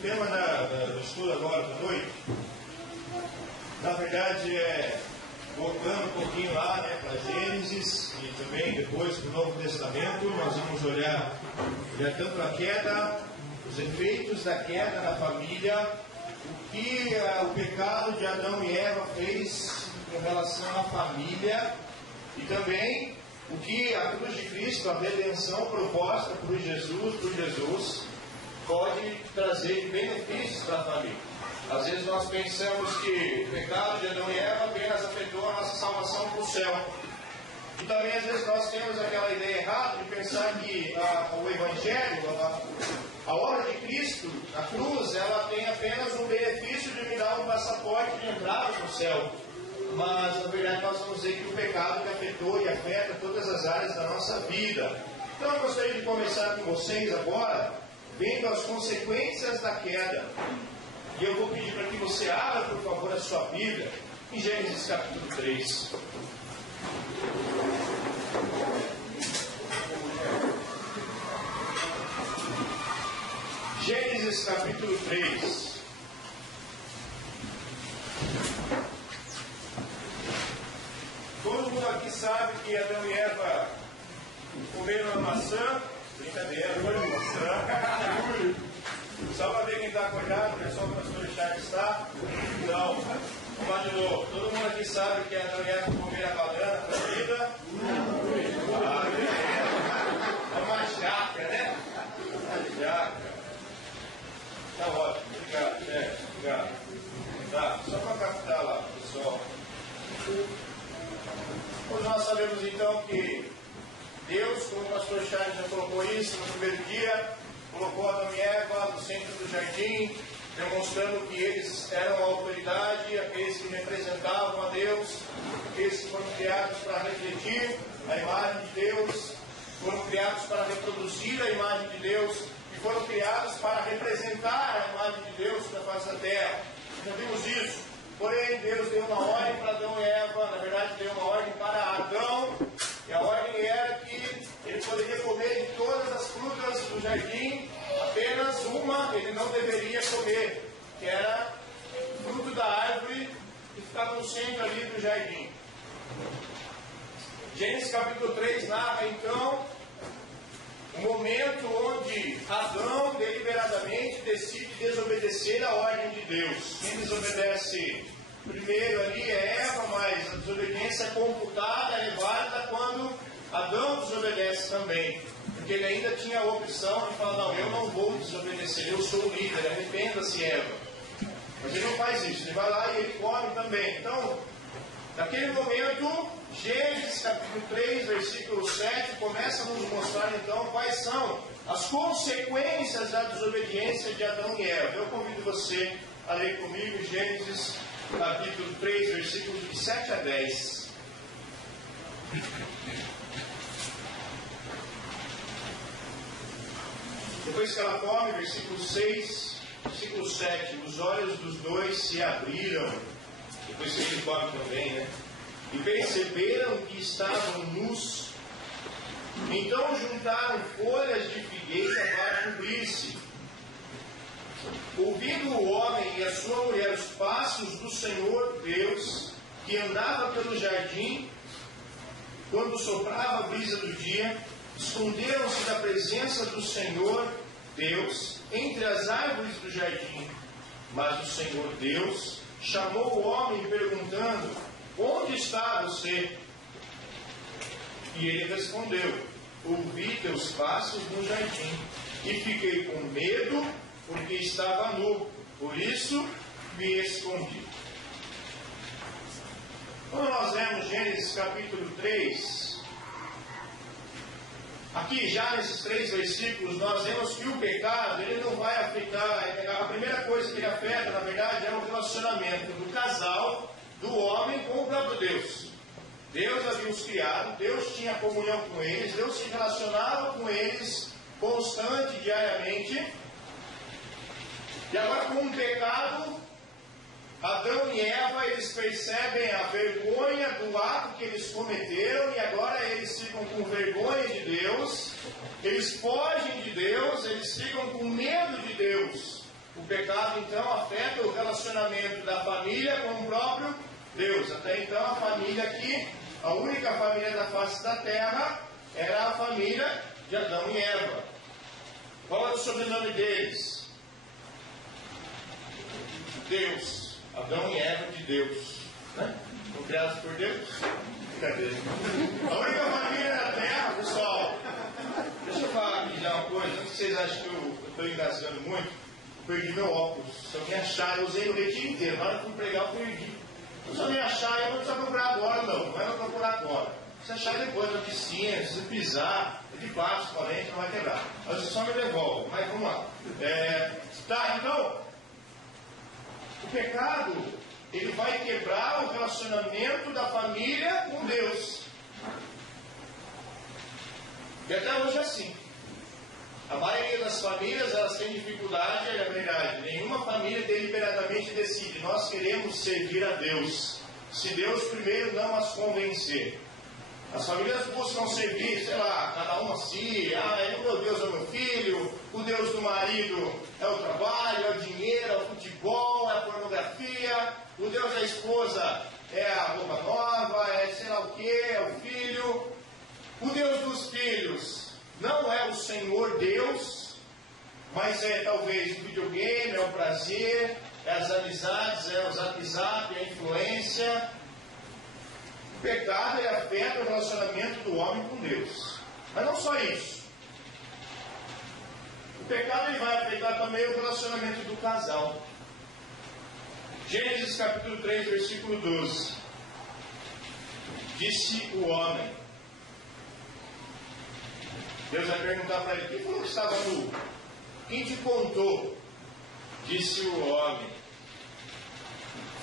O tema do estudo agora da noite, na verdade, voltando um pouquinho lá, para Gênesis e também depois para o Novo Testamento. Nós vamos olhar tanto a queda, os efeitos da queda na família, o que o pecado de Adão e Eva fez com relação à família, e também o que a cruz de Cristo, a redenção proposta por Jesus, pode trazer de benefícios para a família. Às vezes nós pensamos que o pecado de Adão e Eva apenas afetou a nossa salvação para o céu. E também às vezes nós temos aquela ideia errada de pensar que o Evangelho, a obra de Cristo, a cruz, ela tem apenas o benefício de me dar um passaporte de entrada para o céu. Mas na verdade nós vamos ver que o pecado que afetou e afeta todas as áreas da nossa vida. Então eu gostaria de começar com vocês agora, vendo as consequências da queda. E eu vou pedir para que você abra, por favor, a sua Bíblia em Gênesis capítulo 3. Gênesis capítulo 3. Todo mundo aqui sabe que Adão e Eva comeram a maçã. Brincadeira, comeram maçã. Só para ver quem está acordado, não é só o pastor Charles está. Então, vamos lá de novo. Todo mundo aqui sabe que Adão e Eva comeram a banana para a vida? É uma jaca, né? Uma jaca. Tá ótimo, obrigado, chefe. Obrigado. Tá, só para captar lá, pessoal. Pois nós sabemos então que Deus, como o pastor Charles já colocou isso no primeiro dia, colocou Adão e Eva no centro do jardim, demonstrando que eles eram a autoridade, aqueles que representavam a Deus, aqueles que foram criados para refletir a imagem de Deus, foram criados para reproduzir a imagem de Deus e foram criados para representar a imagem de Deus na face da terra. Já vimos isso. Porém, Deus deu uma ordem para Adão e Eva, na verdade deu uma ordem para Adão, e a ordem era que ele poderia comer de todas as frutas do jardim, apenas uma ele não deveria comer, que era fruto da árvore que ficava no centro ali do jardim. Gênesis capítulo 3 narra então o momento onde Adão deliberadamente decide desobedecer a ordem de Deus. Quem desobedece primeiro ali é Eva, mas a desobediência é computada, é válida quando Adão desobedece também. Porque ele ainda tinha a opção de falar, não, eu não vou desobedecer, eu sou o líder, arrependa-se Eva. Mas ele não faz isso, ele vai lá e ele come também. Então, naquele momento, Gênesis capítulo 3, versículo 7, começa a nos mostrar então quais são as consequências da desobediência de Adão e Eva. Eu convido você a ler comigo Gênesis capítulo 3, versículos de 7 a 10. Depois que ela come, versículo 6, versículo 7, os olhos dos dois se abriram. Depois que ele come também, né? E perceberam que estavam nus. Então juntaram folhas de figueira para cobrir-se. Ouvindo o homem e a sua mulher os passos do Senhor Deus, que andava pelo jardim, quando soprava a brisa do dia, esconderam-se da presença do Senhor Deus entre as árvores do jardim. Mas o Senhor Deus chamou o homem perguntando: onde está você? E ele respondeu: ouvi teus passos no jardim e fiquei com medo porque estava nu, por isso me escondi. Quando nós lemos Gênesis capítulo 3, aqui já nesses 3 versículos nós vemos que o pecado ele não vai afetar, a primeira coisa que ele afeta na verdade é o relacionamento do casal, do homem com o próprio Deus. Deus havia os criado, Deus tinha comunhão com eles, Deus se relacionava com eles constante, diariamente. E agora com o pecado, Adão e Eva, eles percebem a vergonha do ato que eles cometeram, e agora eles ficam com vergonha de Deus, eles fogem de Deus, eles ficam com medo de Deus. o pecado então afeta o relacionamento da família com o próprio Deus. Até então a família aqui, a única família da face da terra, era a família de Adão e Eva. Qual é o sobrenome deles? Deus. Adão e Eva de Deus, né? Foram criados por Deus? Brincadeira. A única família da terra, pessoal. Deixa eu falar aqui já uma coisa. Não sei se vocês acham que eu estou engasgando muito. Eu perdi meu óculos. Se alguém achar, eu usei o retiro inteiro. Na hora que eu fui pregar, eu perdi. Se alguém achar, eu não precisa procurar agora, não. Não é para procurar agora. Se achar depois na piscina, se você pisar, é de baixo, corrente, não vai quebrar. Mas você só me devolve. Mas vamos lá. Tá, então, o pecado, ele vai quebrar o relacionamento da família com Deus. E até hoje é assim. A maioria das famílias, elas têm dificuldade, é verdade. Nenhuma família deliberadamente decide, nós queremos servir a Deus, se Deus primeiro não as convencer. As famílias buscam servir, sei lá, cada um a si. O meu Deus é o meu filho, o Deus do marido é o trabalho, é o dinheiro, é o futebol, é a pornografia, o Deus da esposa é a roupa nova, é sei lá o que, é o filho. O Deus dos filhos não é o Senhor Deus, mas é talvez o videogame, é o prazer, é as amizades, é o zap-zap, é a influência. O pecado afeta o relacionamento do homem com Deus. Mas não só isso. O pecado ele vai afetar também o relacionamento do casal. Gênesis capítulo 3, versículo 12. Disse o homem. Deus vai perguntar para ele: quem falou que estava nu? Quem te contou? Disse o homem: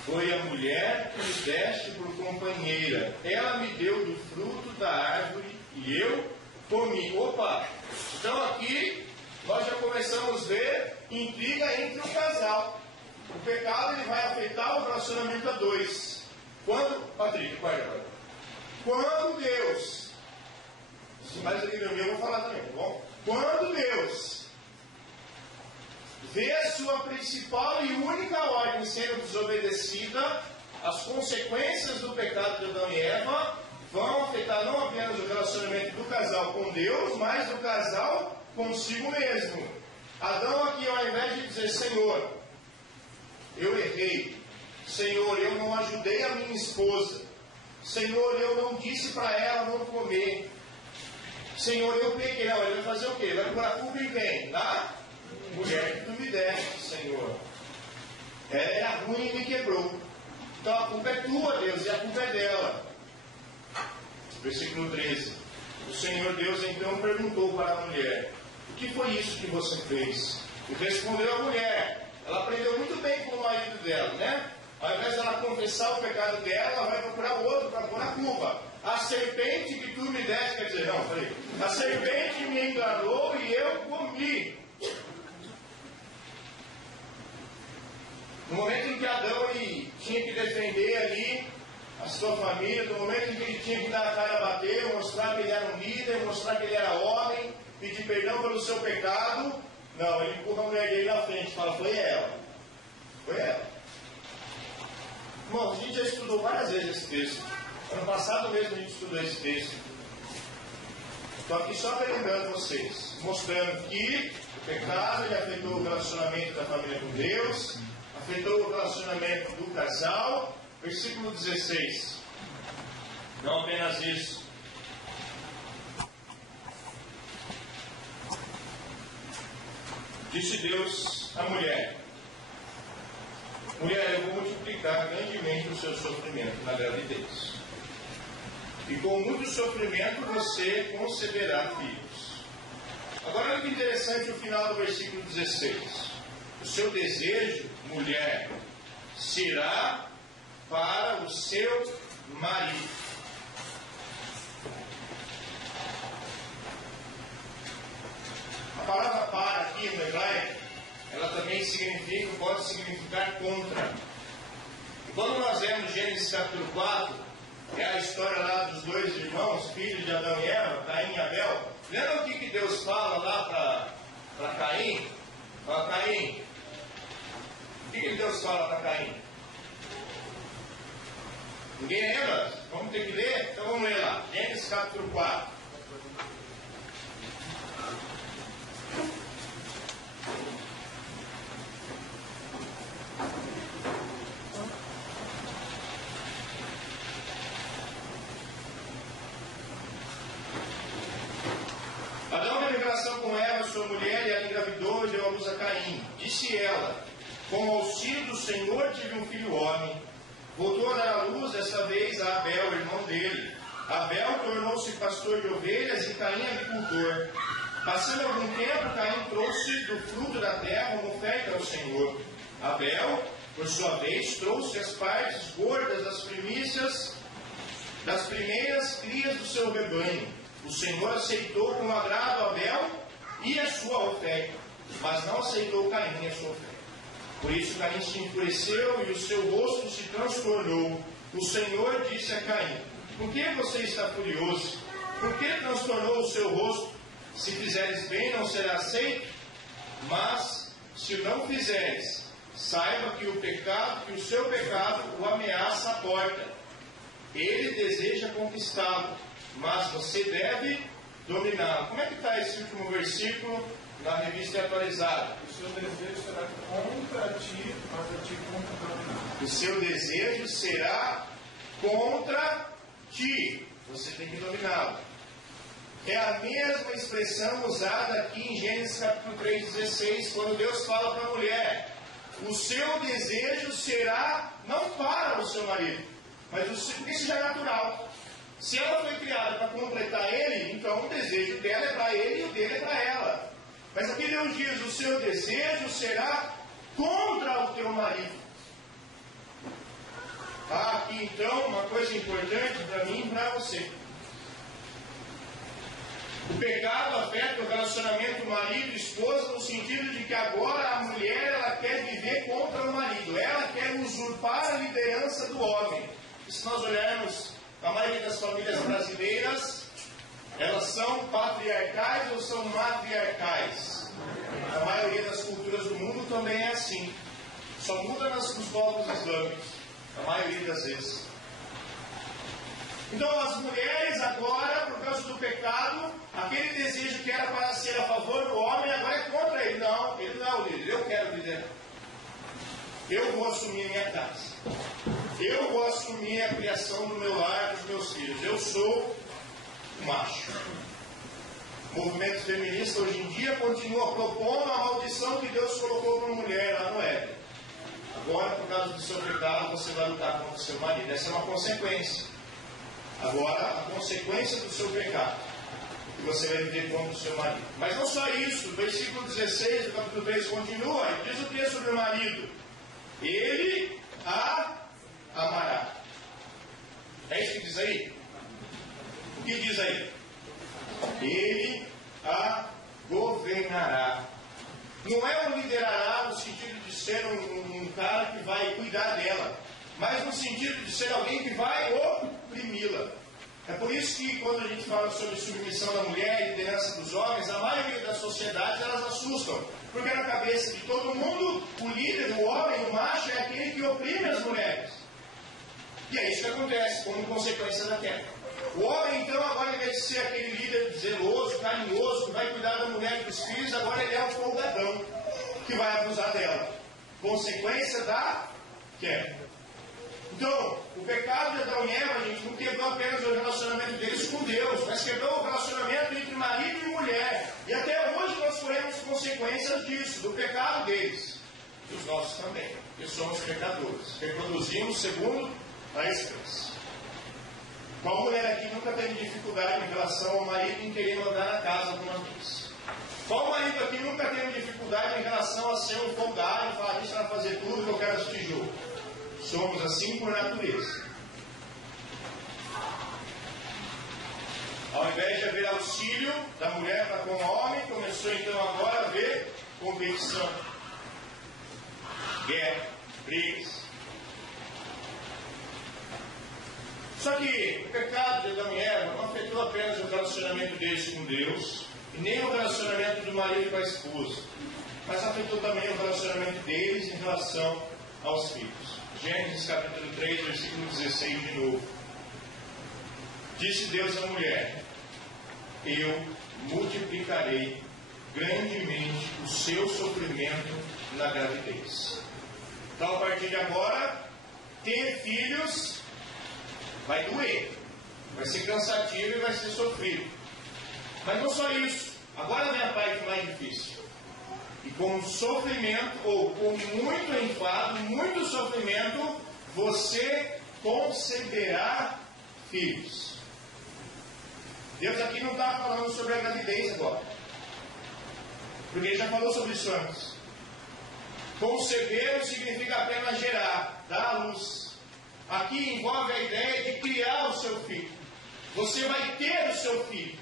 foi a mulher que me deste por companheira. Ela me deu do fruto da árvore e eu comi. Opa! Então aqui nós já começamos a ver intriga entre o casal. O pecado ele vai afetar o relacionamento a dois. Quando, Patrick, guarda. Quando Deus, se mais aqui no meu eu vou falar também, tá bom? Quando Deus vê a sua principal e única ordem sendo desobedecida, as consequências do pecado de Adão e Eva vão afetar não apenas o relacionamento do casal com Deus, mas do casal consigo mesmo. Adão aqui, ao invés de dizer: Senhor, eu errei, Senhor, eu não ajudei a minha esposa, Senhor, eu não disse para ela não comer, Senhor, eu peguei. Não, ele vai fazer o quê? Vai pôr a culpa em quem? Tá? Mulher que tu me deste, Senhor. Era ruim e me quebrou. Então a culpa é tua, Deus, e a culpa é dela. Versículo 13. O Senhor Deus então perguntou para a mulher: o que foi isso que você fez? E respondeu a mulher. Ela aprendeu muito bem com o marido dela, né? Ao invés de ela confessar o pecado dela, ela vai procurar o outro para pôr a culpa. A serpente que tu me deste, quer dizer, não, falei, a serpente me enganou e eu comi. No momento em que Adão ele tinha que defender ali a sua família, no momento em que ele tinha que dar a cara a bater, mostrar que ele era um líder, mostrar que ele era homem, pedir perdão pelo seu pecado, não, ele empurra a mulher dele na frente e fala: foi ela. Foi ela. Irmãos, a gente já estudou várias vezes esse texto. Ano passado mesmo a gente estudou esse texto. Estou aqui só lembrando vocês, mostrando que o pecado ele afetou o relacionamento da família com Deus, afetou o relacionamento do casal. Versículo 16. Não apenas isso. Disse Deus à mulher: mulher, eu vou multiplicar grandemente o seu sofrimento na gravidez. E com muito sofrimento você conceberá filhos. Agora olha que interessante o final do versículo 16. O seu desejo, mulher, será para o seu marido. A palavra para aqui no hebraico, ela também significa, pode significar contra. E quando nós vemos Gênesis capítulo 4, é a história lá dos dois irmãos, filhos de Adão e Eva, Caim e Abel. Lembra o que Deus fala lá para Caim? Fala: Caim, que Deus fala para Caim? Ninguém lembra? Vamos ter que ler? Então vamos ler lá. Gênesis capítulo 4. Adão teve relação com Eva, sua mulher, e ela engravidou e deu à luz a Caim. Disse ela: com o auxílio do Senhor tive um filho homem. Voltou a dar à luz, desta vez, a Abel, irmão dele. Abel tornou-se pastor de ovelhas e Caim agricultor. Passando algum tempo, Caim trouxe do fruto da terra uma oferta ao Senhor. Abel, por sua vez, trouxe as partes gordas das primícias, das primeiras crias do seu rebanho. O Senhor aceitou com agrado Abel e a sua oferta, mas não aceitou Caim e a sua oferta. Por isso Caim se enfureceu e o seu rosto se transtornou. O Senhor disse a Caim: por que você está furioso? Por que transtornou o seu rosto? Se fizeres bem, não será aceito. Mas, se não fizeres, saiba que o seu pecado o ameaça à porta. Ele deseja conquistá-lo, mas você deve dominá-lo. Como é que está esse último versículo na revista atualizada? O seu desejo será contra ti, mas a ti contra dominar. O seu desejo será contra ti. Você tem que dominá-lo. É a mesma expressão usada aqui em Gênesis capítulo 3,16, quando Deus fala para a mulher: o seu desejo será não para o seu marido, mas isso já é natural. Se ela foi criada para completar ele, então o desejo dela é para ele e o dele é para ela. Mas aqui Deus diz: o seu desejo será contra o teu marido. Aqui então uma coisa importante para mim e para você. O pecado afeta o relacionamento marido-esposa no sentido de que agora a mulher ela quer viver contra o marido. Ela quer usurpar a liderança do homem. E se nós olharmos a maioria das famílias brasileiras, elas são patriarcais ou são matriarcais? A maioria das culturas do mundo também é assim. Só muda nos povos islâmicos, a maioria das vezes. Então as mulheres agora, por causa do pecado, aquele desejo que era para ser a favor do homem, agora é contra ele. Não, ele não é o líder, eu quero liderar. Eu vou assumir a minha casa. Eu vou assumir a criação do meu lar, dos meus filhos. Eu sou o macho. O movimento feminista hoje em dia continua propondo a maldição que Deus colocou para a mulher lá no Éden. Agora, por causa do seu pecado, você vai lutar contra o seu marido. Essa é uma consequência. Agora, a consequência do seu pecado, que você vai viver contra o seu marido. Mas não só isso, o versículo 16 do capítulo 3 continua, e diz o que sobre o marido? Ele a amará. É isso que diz aí? O que diz aí? Ele a governará. Não é um liderará no sentido de ser um cara que vai cuidar dela, mas no sentido de ser alguém que vai oprimi-la. É por isso que quando a gente fala sobre submissão da mulher e liderança dos homens, a maioria das sociedades elas assustam. Porque na cabeça de todo mundo, o líder, o homem, o macho, é aquele que oprime as mulheres. E é isso que acontece como consequência da queda. O homem, então, agora, em vez de ser aquele líder zeloso, carinhoso, que vai cuidar da mulher e dos filhos, agora ele é um folgadão que vai abusar dela. Consequência da queda. Então, o pecado de Adão e Eva, gente, não quebrou apenas o relacionamento deles com Deus, mas quebrou o relacionamento entre marido e mulher. E até hoje nós colhemos consequências disso, do pecado deles. E os nossos também, porque somos pecadores. Reproduzimos segundo a espécie. Qual mulher aqui nunca teve dificuldade em relação ao marido em querer mandar na casa alguma vez? Qual marido aqui nunca teve dificuldade em relação a ser um folgado e falar: deixa ela fazer tudo que eu quero assistir jogo? Somos assim por natureza. Ao invés de haver auxílio da mulher para com o homem, começou então agora a haver competição, guerra, brigas. Só que o pecado de Adão e Eva não afetou apenas o relacionamento deles com Deus, e nem o relacionamento do marido com a esposa. mas afetou também o relacionamento deles em relação aos filhos. Gênesis capítulo 3, versículo 16 de novo. Disse Deus à mulher: eu multiplicarei grandemente o seu sofrimento na gravidez. Então, a partir de agora, ter filhos vai doer, vai ser cansativo e vai ser sofrido. Mas não só isso, agora vem a parte mais difícil. E com sofrimento, ou com muito enfado, muito sofrimento, você conceberá filhos. Deus aqui não está falando sobre a gravidez agora, porque ele já falou sobre isso antes. Conceber significa apenas gerar, dar à luz. Aqui envolve a ideia de criar o seu filho. Você vai ter o seu filho.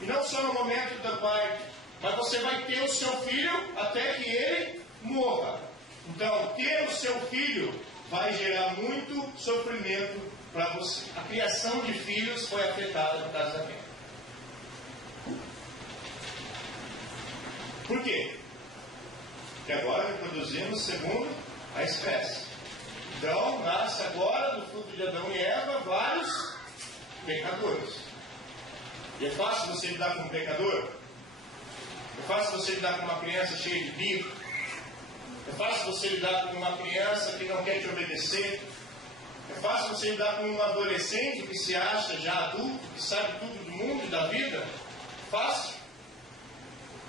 E não só no momento da parte, mas você vai ter o seu filho até que ele morra. Então, ter o seu filho vai gerar muito sofrimento para você. A criação de filhos foi afetada no casamento. Por quê? Porque agora reproduzimos segundo a espécie. Então, nasce agora, do fruto de Adão e Eva, vários pecadores. E é fácil você lidar com um pecador? É fácil você lidar com uma criança cheia de bico? É fácil você lidar com uma criança que não quer te obedecer? É fácil você lidar com um adolescente que se acha já adulto, que sabe tudo do mundo e da vida? Fácil?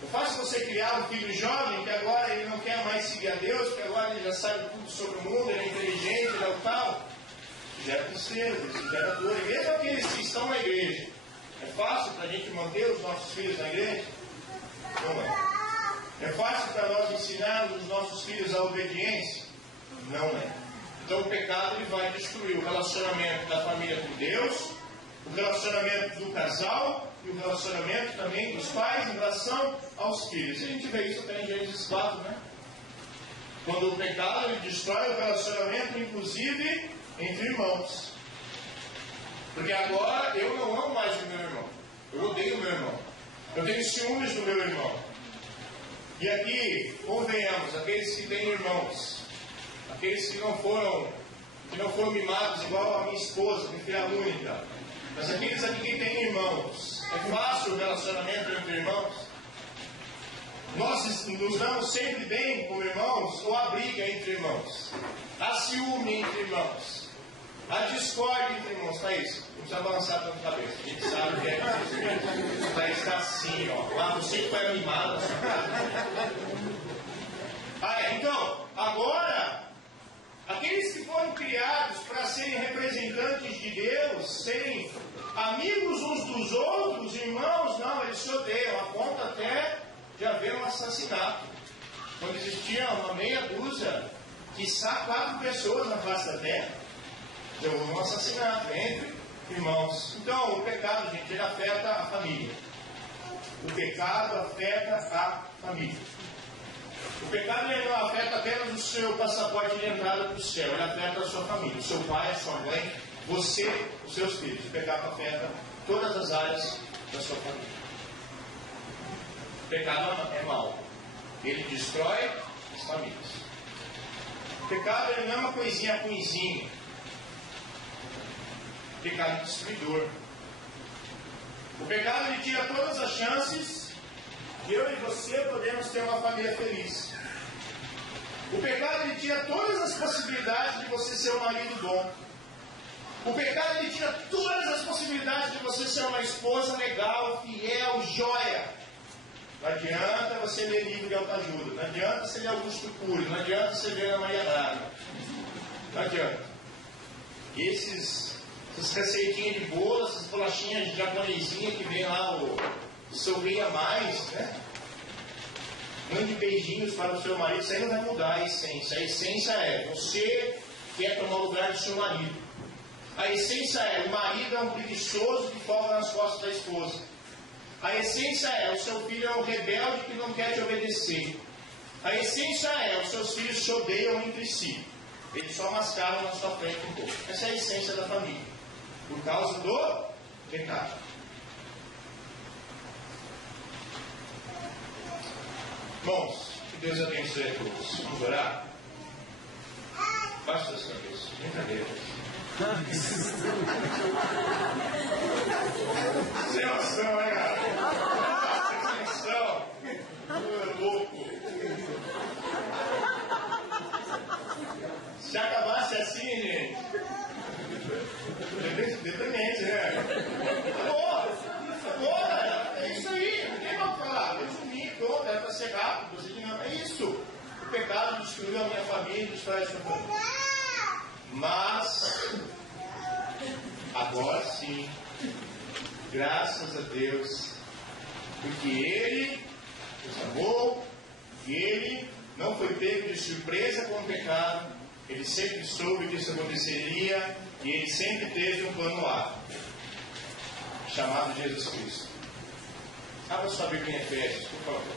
É fácil você criar um filho jovem que agora ele não quer mais seguir a Deus, que agora ele já sabe tudo sobre o mundo, ele é inteligente, ele é o tal? Isso gera tristeza, isso gera dor. E mesmo aqueles que estão na igreja, é fácil para a gente manter os nossos filhos na igreja? Não é. É fácil para nós ensinarmos os nossos filhos a obediência? Não é. Então o pecado ele vai destruir o relacionamento da família com Deus, o relacionamento do casal e o relacionamento também dos pais em relação aos filhos. E a gente vê isso até em Gênesis 4, né? Quando o pecado ele destrói o relacionamento, inclusive entre irmãos. Porque agora eu não amo mais o meu irmão. Eu odeio o meu irmão. Eu tenho ciúmes do meu irmão. E aqui, convenhamos, aqueles que têm irmãos, aqueles que não foram mimados igual a minha esposa, minha filha única, mas aqueles aqui que têm irmãos, é fácil o relacionamento entre irmãos? Nós nos damos sempre bem com irmãos ou há briga entre irmãos? Há ciúme entre irmãos? Há discórdia entre irmãos? Thaís, não precisa balançar tanto a cabeça. A gente sabe que é isso. Thaís está assim, ó. Ah, você que foi animado. Então, agora, aqueles que foram criados para serem representantes de Deus, serem amigos uns dos outros, irmãos, não, eles se odeiam, a ponto até de haver um assassinato. Quando existia uma meia dúzia, quiçá 4 pessoas na face da terra, houve um assassinato entre irmãos. Então, o pecado, gente, ele afeta a família. O pecado afeta a família. O pecado ele não afeta apenas o seu passaporte de entrada para o céu, ele afeta a sua família, o seu pai, a sua mãe, você, os seus filhos. O pecado afeta todas as áreas da sua família. O pecado é mau. Ele destrói as famílias. O pecado ele não é uma coisinha ruinzinha. O pecado é destruidor. O pecado ele tira todas as chances de eu e você podemos ter uma família feliz. O pecado ele tira todas as possibilidades de você ser um marido bom. O pecado ele tira todas as possibilidades de você ser uma esposa legal, fiel, joia. Não adianta você ler livro de autoajuda. Não adianta você ler Augusto Cury. Não adianta você ver a Maria Braga. Não adianta. Essas receitinhas de bolo, essas bolachinhas de japonesinha que vem lá o seu ganha mais, né? Mande beijinhos para o seu marido. Isso aí não vai mudar a essência. A essência é você quer tomar o lugar do seu marido. A essência é o marido é um preguiçoso que folga nas costas da esposa. A essência é o seu filho é um rebelde que não quer te obedecer. A essência é os seus filhos se odeiam entre si. Eles só mascaram na sua frente um pouco. Essa é a essência da família. Por causa do pecado. Bom, Deus abençoe a todos. Vamos orar? Baixe suas cabeças. Brincadeira. Sem noção, né, cara? Sem noção. É louco. Se acabasse assim, gente. Deprimente, né? Agora, é isso aí. Ninguém vai falar. Resumir, pronto, era para ser rápido. Você não é isso. O pecado destruiu a minha família, destrói a sua família. Mas, agora sim, graças a Deus, porque Ele nos amou, e Ele não foi pego de surpresa com o pecado, Ele sempre soube que isso aconteceria, e Ele sempre teve um plano A, chamado Jesus Cristo. Abra sua Bíblia em Efésios, por favor.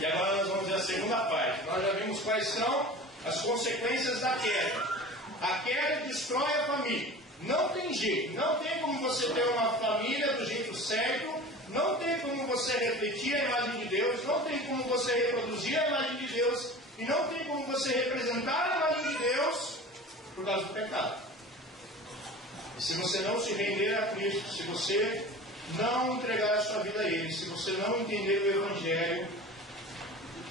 E agora nós vamos ver a segunda parte. Nós já vimos quais são as consequências da queda. A queda destrói a família. Não tem jeito. Não tem como você ter uma família do jeito certo. Não tem como você refletir a imagem de Deus. Não tem como você reproduzir a imagem de Deus. E não tem como você representar a imagem de Deus por causa do pecado. E se você não se render a Cristo, se você não entregar a sua vida a Ele, se você não entender o Evangelho,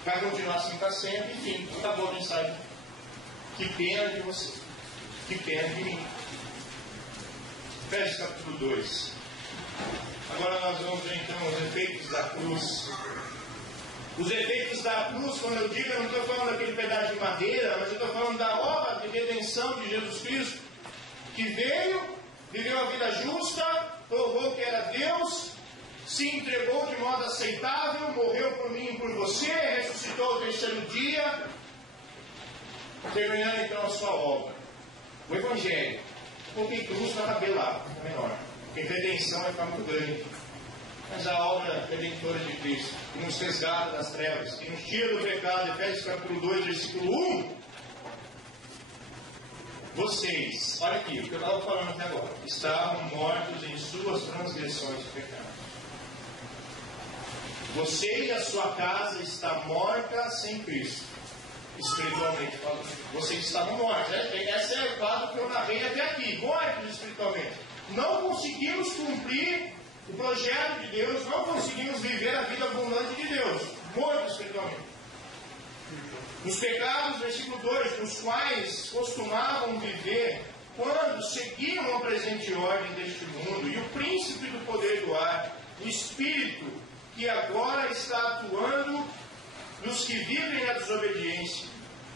vai continuar assim para sempre. Enfim, acabou a mensagem. Que pena de você. Que pena de mim. Efésios capítulo 2. Agora nós vamos ver então os efeitos da cruz. Os efeitos da cruz, quando eu digo, eu não estou falando daquele pedaço de madeira, mas eu estou falando da obra de redenção de Jesus Cristo, que veio, viveu a vida justa, provou que era Deus, se entregou de modo aceitável, morreu por mim e por você, ressuscitou ao terceiro dia, terminando então a sua obra. O Evangelho. Porque cruz para caber lá, é menor. Porque redenção vai ficar muito grande. Mas a obra redentora de Cristo, que nos resgata das trevas, que nos tira do pecado, Efésios capítulo 2, versículo 1. Vocês, olha aqui, o que eu estava falando até agora, estavam mortos em suas transgressões de pecado. Você e a sua casa está morta sem Cristo. Espiritualmente falando. Vocês estavam mortos. Esse é o quadro que eu narrei até aqui. Mortos espiritualmente. Não conseguimos cumprir o projeto de Deus. Não conseguimos viver a vida abundante de Deus. Mortos espiritualmente. Nos pecados, versículo 2, nos quais costumavam viver quando seguiam a presente ordem deste mundo, e o príncipe do poder do ar, o espírito que agora está atuando nos que vivem na desobediência.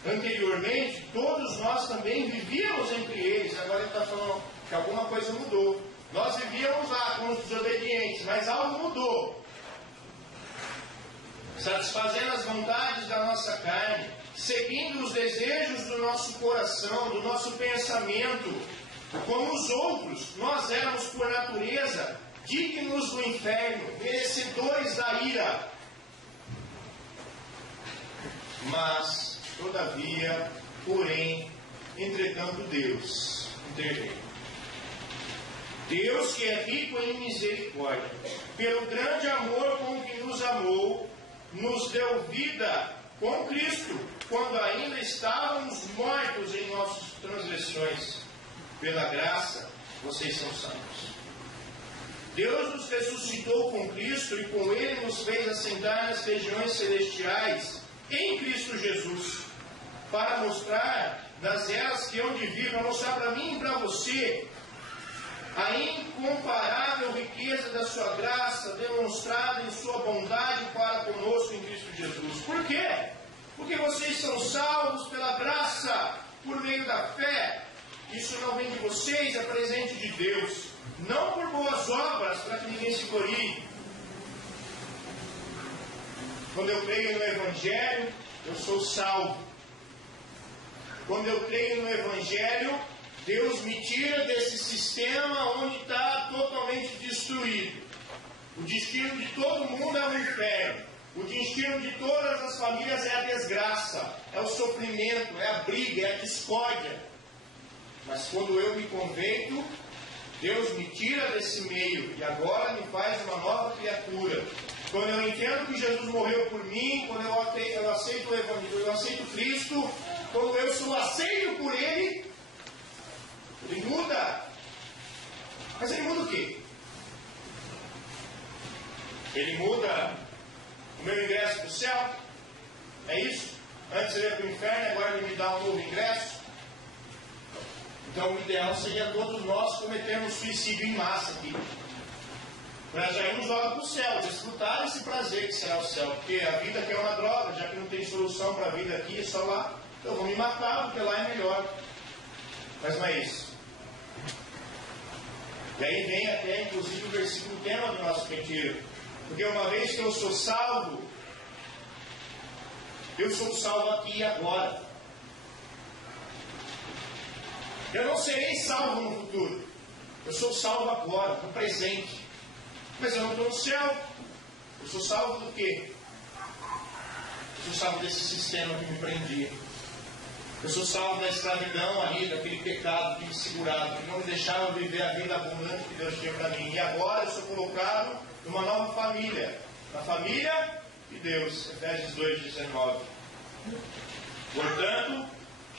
Anteriormente, todos nós também vivíamos entre eles. Agora ele está falando que alguma coisa mudou. Nós vivíamos lá com os desobedientes, mas algo mudou. Satisfazendo as vontades da nossa carne, seguindo os desejos do nosso coração, do nosso pensamento. Como os outros, nós éramos por natureza dignos do inferno, merecedores da ira. Mas, todavia, porém, entretanto Deus interveio. Deus, que é rico em misericórdia, pelo grande amor com que nos amou, nos deu vida com Cristo, quando ainda estávamos mortos em nossas transgressões. Pela graça, vocês são salvos. Deus nos ressuscitou com Cristo e com Ele nos fez assentar nas regiões celestiais em Cristo Jesus, para mostrar nas eras que hão de vir, para mostrar para mim e para você a incomparável riqueza da sua graça demonstrada em sua bondade para conosco em Cristo Jesus. Por quê? Porque vocês são salvos pela graça, por meio da fé. Isso não vem de vocês, é presente de Deus. Não por boas obras, para que ninguém se glorie. Quando eu creio no Evangelho, eu sou salvo. Quando eu creio no Evangelho, Deus me tira desse sistema onde está totalmente destruído. O destino de todo mundo é o inferno. O destino de todas as famílias é a desgraça, é o sofrimento, é a briga, é a discórdia. Mas quando eu me converto, Deus me tira desse meio e agora me faz uma nova criatura. quando eu entendo que Jesus morreu por mim, quando eu aceito o Evangelho, eu aceito Cristo, quando eu sou aceito por Ele, Ele muda. Mas Ele muda o quê? Ele muda o meu ingresso para o céu? É isso? Antes eu ia para o inferno, agora Ele me dá um novo ingresso? Então o ideal seria todos nós cometermos suicídio em massa aqui. Para já irmos logo para o céu, desfrutar esse prazer que será o céu. Porque a vida aqui é uma droga, já que não tem solução para a vida aqui, é só lá. Então eu vou me matar, porque lá é melhor. Mas não é isso. E aí vem até, inclusive, o versículo tema do nosso retiro. Porque uma vez que eu sou salvo aqui e agora. Eu não serei salvo no futuro. Eu sou salvo agora, no presente. Mas eu não estou no céu. Eu sou salvo do quê? Eu sou salvo desse sistema que me prendia. Eu sou salvo da escravidão ali, daquele pecado que me segurava, que não me deixava viver a vida abundante que Deus tinha para mim. E agora eu sou colocado numa nova família. Na família de Deus. Efésios 2:19. Portanto,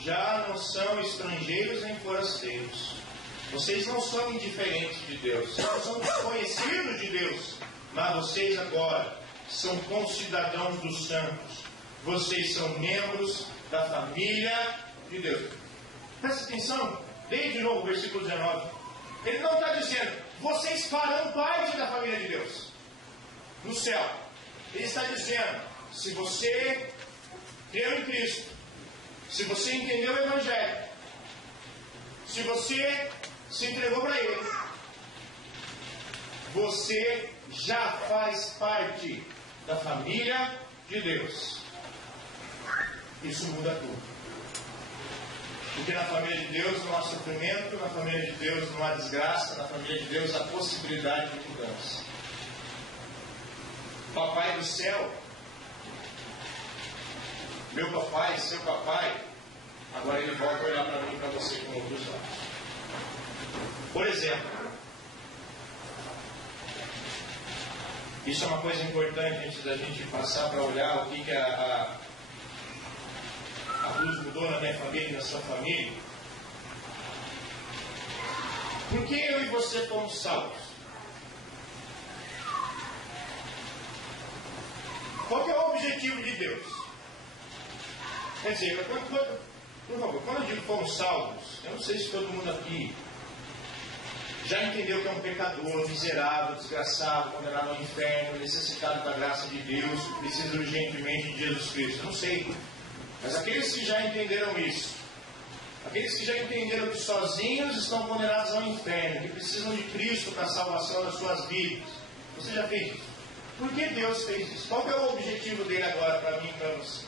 já não são estrangeiros nem forasteiros. Vocês não são indiferentes de Deus. Não são desconhecidos de Deus. Mas vocês agora são concidadãos dos santos. Vocês são membros da família de Deus. Presta atenção. Leia de novo o versículo 19. Ele não está dizendo, vocês farão parte da família de Deus no céu. Ele está dizendo, se você creu em Cristo, se você entendeu o Evangelho, se você se entregou para Ele, você já faz parte da família de Deus. Isso muda tudo. Porque na família de Deus não há sofrimento, na família de Deus não há desgraça, na família de Deus há possibilidade de mudança. Papai do céu, meu papai, seu papai, agora ele volta a olhar para mim e para você com outros olhos. Por exemplo, isso é uma coisa importante antes da gente passar para olhar o que a luz mudou na minha família e na sua família. Por que eu e você fomos salvos? Qual que é o objetivo de Deus? Quer dizer, por favor, quando eu digo fomos salvos, eu não sei se todo mundo aqui já entendeu que é um pecador, miserável, desgraçado, condenado ao inferno, necessitado da graça de Deus, que precisa urgentemente de Jesus Cristo. Eu não sei. Mas aqueles que já entenderam isso, aqueles que já entenderam que sozinhos estão condenados ao inferno, que precisam de Cristo para a salvação das suas vidas, você já fez isso? Por que Deus fez isso? Qual que é o objetivo dele agora para mim e para você?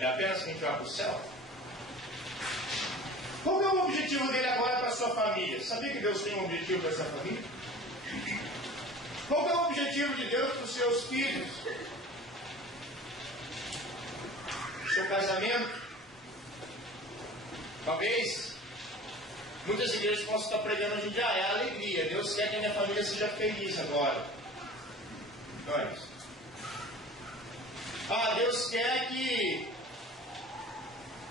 É apenas que a gente vá para o céu? Qual que é o objetivo dele agora para a sua família? Sabia que Deus tem um objetivo para essa família? Qual que é o objetivo de Deus para os seus filhos? Seu casamento? Talvez muitas igrejas possam estar pregando hoje em dia, é a alegria. Deus quer que a minha família seja feliz agora. Não é isso. Deus quer que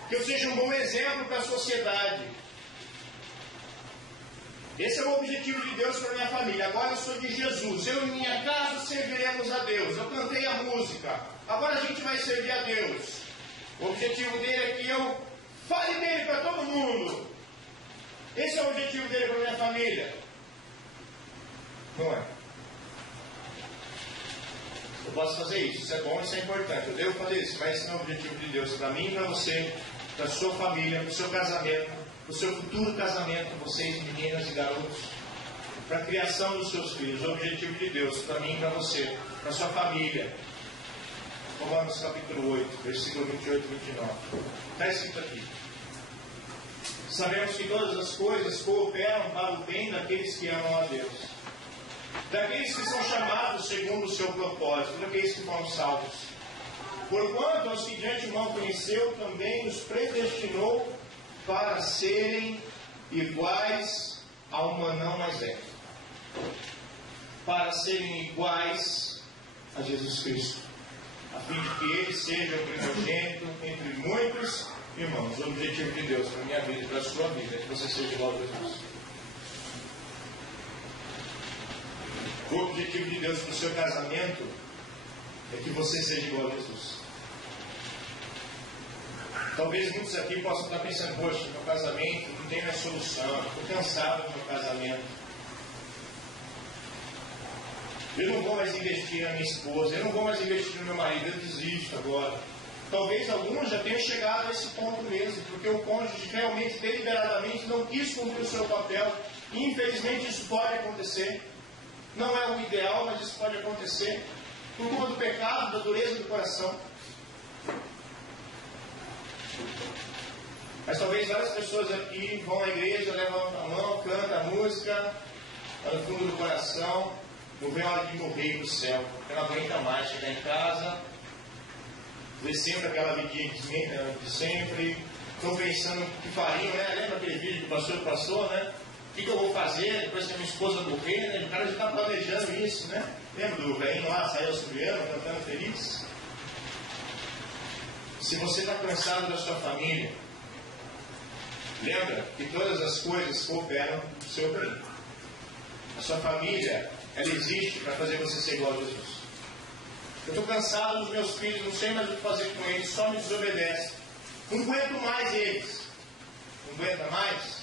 eu seja um bom exemplo para a sociedade. Esse é o objetivo de Deus para a minha família. Agora eu sou de Jesus. Eu e minha casa serviremos a Deus. Eu cantei a música. Agora a gente vai servir a Deus. O objetivo dele é que eu fale dele para todo mundo. Esse é o objetivo dele para a minha família. Não é? Eu posso fazer isso. Isso é bom, isso é importante. Eu devo fazer isso. Mas esse não é o objetivo de Deus para mim e para você, para a sua família, para o seu casamento, para o seu futuro casamento, vocês, meninas e garotos, para a criação dos seus filhos. O objetivo de Deus para mim e para você, para a sua família. Romanos capítulo 8, versículo 28 e 29. Está escrito aqui. Sabemos que todas as coisas cooperam para o bem daqueles que amam a Deus. Daqueles que são chamados segundo o seu propósito, daqueles que foram salvos. Porquanto aos que de antemão conheceu, também os predestinou para serem iguais a um Manão mais velho. Para serem iguais a Jesus Cristo, a fim de que Ele seja o primogênito entre muitos irmãos. O objetivo de Deus para a minha vida e para a sua vida é que você seja igual a Jesus. O objetivo de Deus para o seu casamento é que você seja igual a Jesus. Talvez muitos aqui possam estar pensando: poxa, meu casamento não tem mais solução, estou cansado do meu casamento, eu não vou mais investir na minha esposa, eu não vou mais investir no meu marido, eu desisto agora. Talvez alguns já tenham chegado a esse ponto mesmo, porque o cônjuge realmente, deliberadamente, não quis cumprir o seu papel, e infelizmente isso pode acontecer. Não é o ideal, mas isso pode acontecer por conta do pecado, da dureza do coração. Mas talvez várias pessoas aqui vão à igreja, levantam a mão, cantam a música, no fundo do coração, não vê a hora de morrer no céu, porque não aguenta mais chegar em casa, ver sempre aquela vidinha de sempre, estão pensando o que fariam, né? Lembra aquele vídeo que o pastor passou, né? O que eu vou fazer depois que a minha esposa morrer, né? O cara já está planejando isso, né? Lembra do velhinho lá, saiu subiando, cantando feliz? Se você está cansado da sua família, lembra que todas as coisas cooperam no seu bem. A sua família, ela existe para fazer você ser igual a Jesus. Eu estou cansado dos meus filhos, não sei mais o que fazer com eles, só me desobedecem. Não aguento mais eles. Não aguenta mais?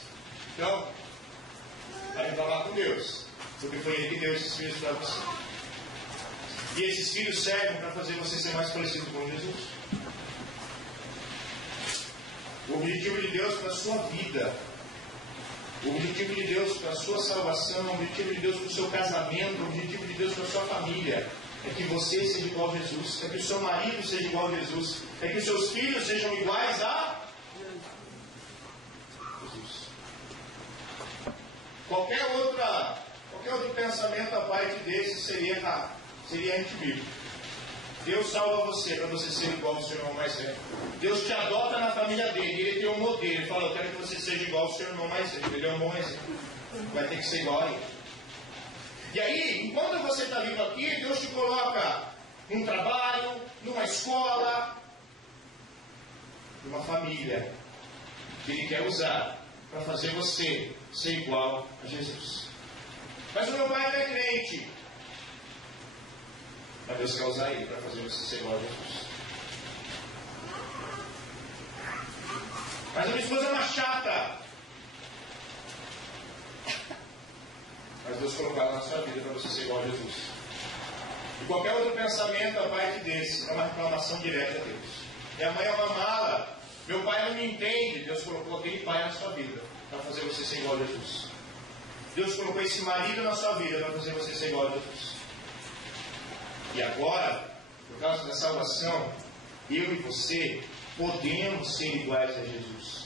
Então, vai falar com Deus, porque foi Ele que deu esses filhos para você. E esses filhos servem para fazer você ser mais parecido com Jesus. O objetivo de Deus para a sua vida, o objetivo de Deus para a sua salvação, o objetivo de Deus para o seu casamento, o objetivo de Deus para a sua família é que você seja igual a Jesus, é que o seu marido seja igual a Jesus, é que os seus filhos sejam iguais a Jesus. Qualquer outro pensamento a parte desse seria errado, seria antibíblico. Deus salva você para você ser igual ao seu irmão mais velho. Deus te adota na família dele. Ele tem um modelo. Ele fala: eu quero que você seja igual ao seu irmão mais velho. Ele é um bom exemplo. Vai ter que ser igual a ele. E aí, enquanto você está vivo aqui, Deus te coloca num trabalho, numa escola, numa família que Ele quer usar para fazer você ser igual a Jesus. Mas o meu pai não é crente. Mas Deus quer usar ele para fazer você ser igual a Jesus. Mas a minha esposa é uma chata. Mas Deus colocou ela na sua vida para você ser igual a Jesus. E qualquer outro pensamento a parte desse é uma reclamação direta a Deus. Minha mãe é uma mala. Meu pai não me entende. Deus colocou aquele pai na sua vida para fazer você ser igual a Jesus. Deus colocou esse marido na sua vida para fazer você ser igual a Jesus. E agora, por causa da salvação, eu e você podemos ser iguais a Jesus.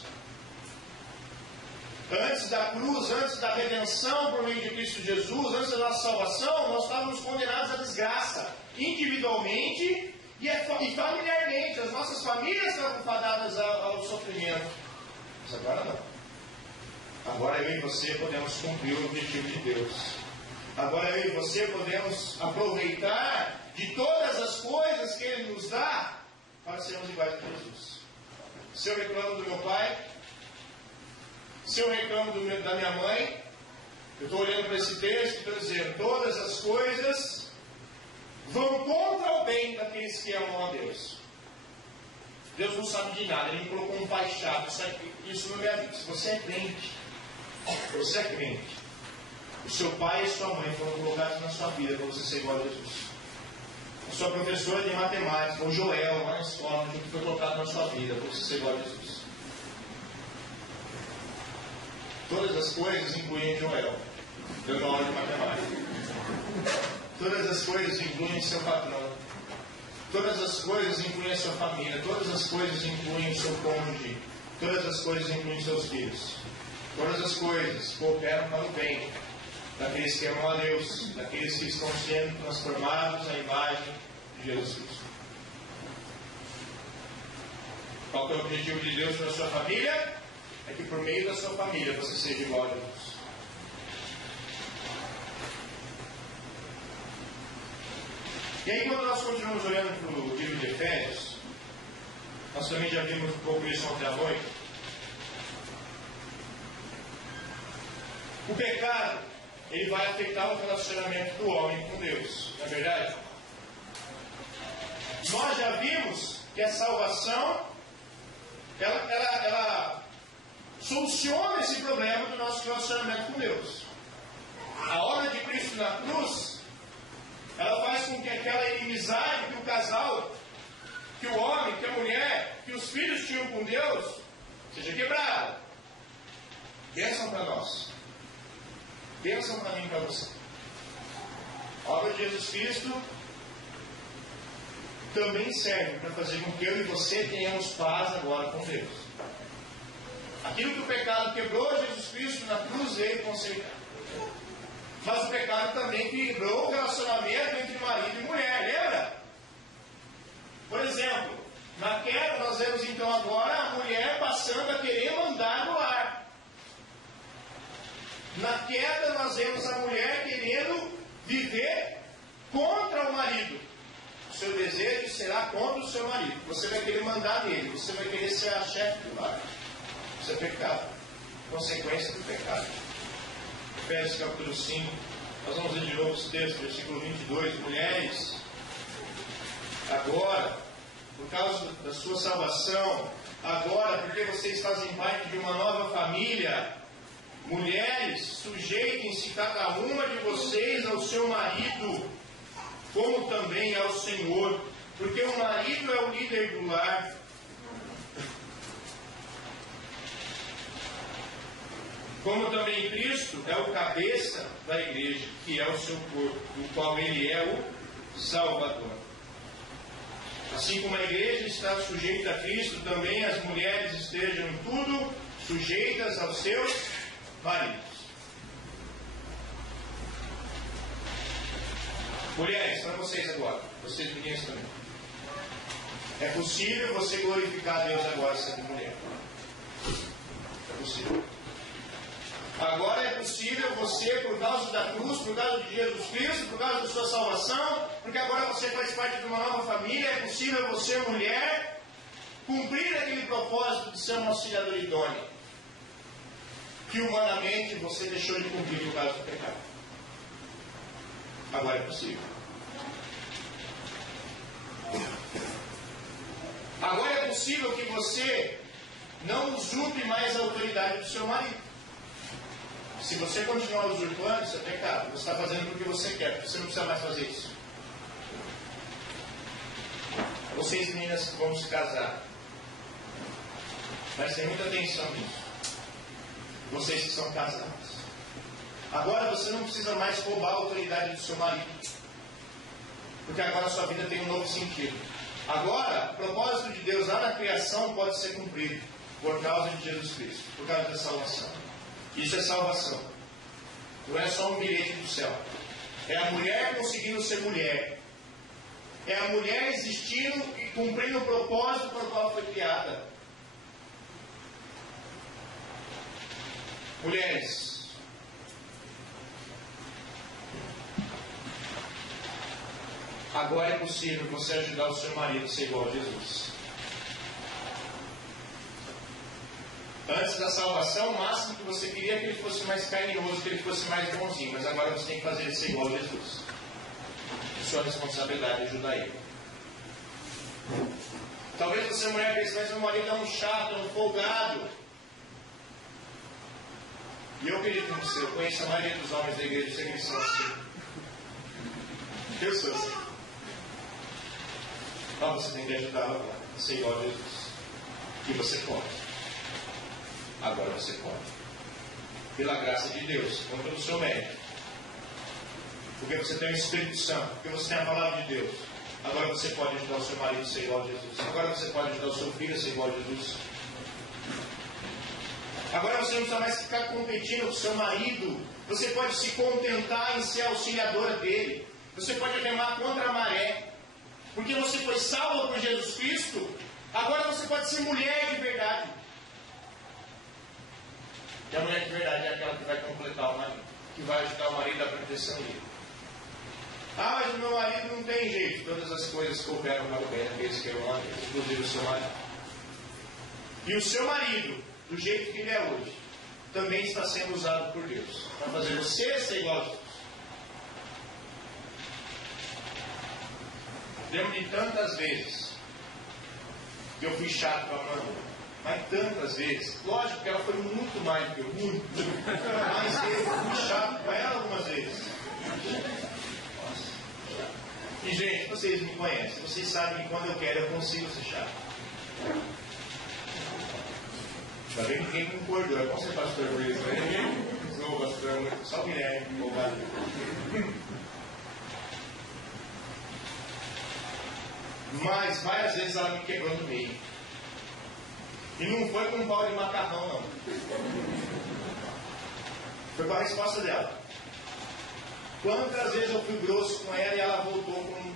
Antes da cruz, antes da redenção por meio de Cristo Jesus, antes da nossa salvação, nós estávamos condenados à desgraça, individualmente e familiarmente. As nossas famílias estavam fadadas ao sofrimento. Mas agora não. Agora eu e você podemos cumprir o objetivo de Deus. Agora eu e você podemos aproveitar de todas as coisas que Ele nos dá para sermos iguais a Jesus. Se eu reclamo do meu pai, se eu reclamo da minha mãe, eu estou olhando para esse texto e estou dizendo: todas as coisas vão contra o bem daqueles que amam a Deus. Deus não sabe de nada, Ele me colocou um pai chato. Isso não é minha vida. Se você é crente, você é crente. O seu pai e sua mãe foram colocados na sua vida para você ser igual a Jesus. A sua professora de matemática, o Joel, lá na escola, que foi colocado na sua vida para você ser igual a Jesus. Todas as coisas incluem Joel, dando aula de matemática. Todas as coisas incluem seu patrão. Todas as coisas incluem a sua família. Todas as coisas incluem o seu cônjuge. Todas as coisas incluem seus filhos. Todas as coisas cooperam para o bem daqueles que amam a Deus, daqueles que estão sendo transformados à imagem de Jesus Cristo. Qual é o objetivo de Deus para a sua família? É que por meio da sua família você seja igual a Jesus. E aí, quando nós continuamos olhando para o livro de Efésios, nós também já vimos um pouco isso ontem à noite. O pecado, ele vai afetar o relacionamento do homem com Deus, não é verdade? Nós já vimos que a salvação, ela soluciona esse problema do nosso relacionamento com Deus. A obra de Cristo na cruz, ela faz com que aquela inimizade que o casal, que o homem, que a mulher, que os filhos tinham com Deus, seja quebrada. Bênção para nós. Bênção para mim e para você. A obra de Jesus Cristo também serve para fazer com que eu e você tenhamos paz agora com Deus. Aquilo que o pecado quebrou, Jesus Cristo na cruz veio consertar. Mas o pecado também quebrou o relacionamento entre marido e mulher, lembra? Por exemplo, na queda nós vemos então agora a mulher passando a querer mandar no lar. Na queda nós vemos a mulher querendo viver contra o marido. O seu desejo será contra o seu marido. Você vai querer mandar nele, você vai querer ser a chefe do lar. Isso é pecado. Consequência do pecado. Efésios capítulo 5. Nós vamos ler de novo esse texto, versículo 22. Mulheres, agora, por causa da sua salvação, agora, porque vocês fazem parte de uma nova família, mulheres, sujeitem-se cada uma de vocês ao seu marido, como também ao Senhor, porque o marido é o líder do lar. Como também Cristo é o cabeça da igreja, que é o seu corpo, do qual ele é o Salvador. Assim como a igreja está sujeita a Cristo, também as mulheres estejam em tudo sujeitas aos seus maridos. Mulheres, para vocês agora, vocês meninas também. É possível você glorificar a Deus agora sendo mulher. É possível. Agora é possível você, por causa da cruz, por causa de Jesus Cristo, por causa da sua salvação, porque agora você faz parte de uma nova família, é possível você, mulher, cumprir aquele propósito de ser uma auxiliadora idônea, que humanamente você deixou de cumprir por causa do pecado. Agora é possível. Agora é possível que você não usurpe mais a autoridade do seu marido. Se você continuar usurpando, isso é pecado. Você está fazendo porque você quer. Você não precisa mais fazer isso. Vocês meninas que vão se casar, prestem muita atenção nisso. Vocês que são casadas. Agora você não precisa mais roubar a autoridade do seu marido. Porque agora a sua vida tem um novo sentido. Agora, o propósito de Deus lá na criação pode ser cumprido por causa de Jesus Cristo, por causa da salvação. Isso é salvação. Não é só um bilhete do céu. É a mulher conseguindo ser mulher. É a mulher existindo e cumprindo o propósito para o qual foi criada. Mulheres, agora é possível você ajudar o seu marido a ser igual a Jesus. Antes da salvação, o máximo que você queria é que ele fosse mais carinhoso, que ele fosse mais bonzinho. Mas agora você tem que fazer ele ser igual a Jesus. É sua responsabilidade ajudar ele. Talvez você, mulher, pense, mas meu marido é um chato, é um folgado. E eu acredito em você. Eu conheço a maioria dos homens da igreja, eu sei que eles são assim. Eu sou assim. Então você tem que ajudá-lo agora a ser igual a Jesus. E você pode. Agora você pode. Pela graça de Deus, não pelo seu mérito. Porque você tem o Espírito Santo, porque você tem a palavra de Deus. Agora você pode ajudar o seu marido a ser igual a Jesus. Agora você pode ajudar o seu filho a ser igual a Jesus. Agora você não precisa mais ficar competindo com o seu marido. Você pode se contentar em ser auxiliadora dele. Você pode remar contra a maré. Porque você foi salvo por Jesus Cristo. Agora você pode ser mulher de verdade. E a mulher de verdade é aquela que vai completar o marido, que vai ajudar o marido a proteção dele. Ah, mas o meu marido não tem jeito. Todas as coisas cooperam para o bem daqueles que eu amo, inclusive o seu marido. E o seu marido, do jeito que ele é hoje, também está sendo usado por Deus para fazer você ser igual a Jesus. Lembro de tantas vezes que eu fui chato com a Manu, mas tantas vezes. Lógico que ela foi muito mais do que eu, muito. Mas eu fui chato com ela algumas vezes. E gente, vocês me conhecem, vocês sabem que quando eu quero eu consigo ser chato. Está vendo que quem concordou? É bom ser pastor por isso, né? Não, pastor, só o Guilherme empolgado. Mas várias vezes ela me quebrou no meio. E não foi com um pau de macarrão, não. Foi com a resposta dela. Quantas vezes eu fui grosso com ela e ela voltou com...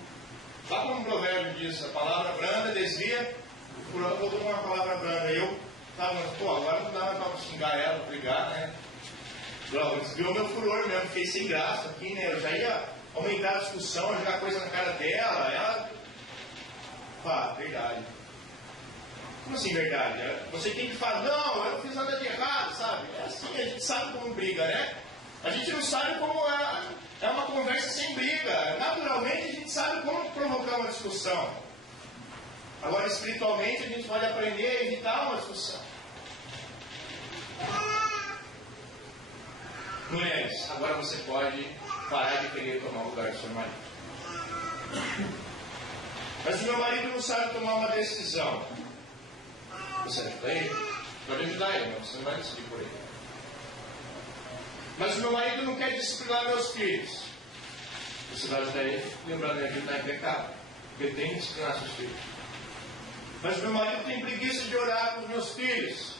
Lá como um provérbio diz, a palavra branda desvia, o fulano voltou com uma palavra branda. E eu estava, pô, agora não dá mais para xingar ela, para brigar, né? Desviou meu furor mesmo, fiquei sem graça aqui, né? Eu já ia aumentar a discussão, jogar coisa na cara dela, ela... Pá, verdade. Como assim verdade? Você tem que falar, não, eu não fiz nada de errado, sabe? É assim, a gente sabe como briga, né? A gente não sabe como é uma conversa sem briga. Naturalmente a gente sabe como provocar uma discussão. Agora, espiritualmente, a gente pode aprender a evitar uma discussão. Mulheres, agora você pode parar de querer tomar o lugar do seu marido. Mas o meu marido não sabe tomar uma decisão. Você ajuda ele? Pode ajudar ele, mas você não vai decidir por ele. Mas o meu marido não quer disciplinar meus filhos. Você vai ajudar ele, lembrando que ele está em pecado. Porque ele tem que disciplinar seus filhos. Mas o meu marido tem preguiça de orar com os meus filhos.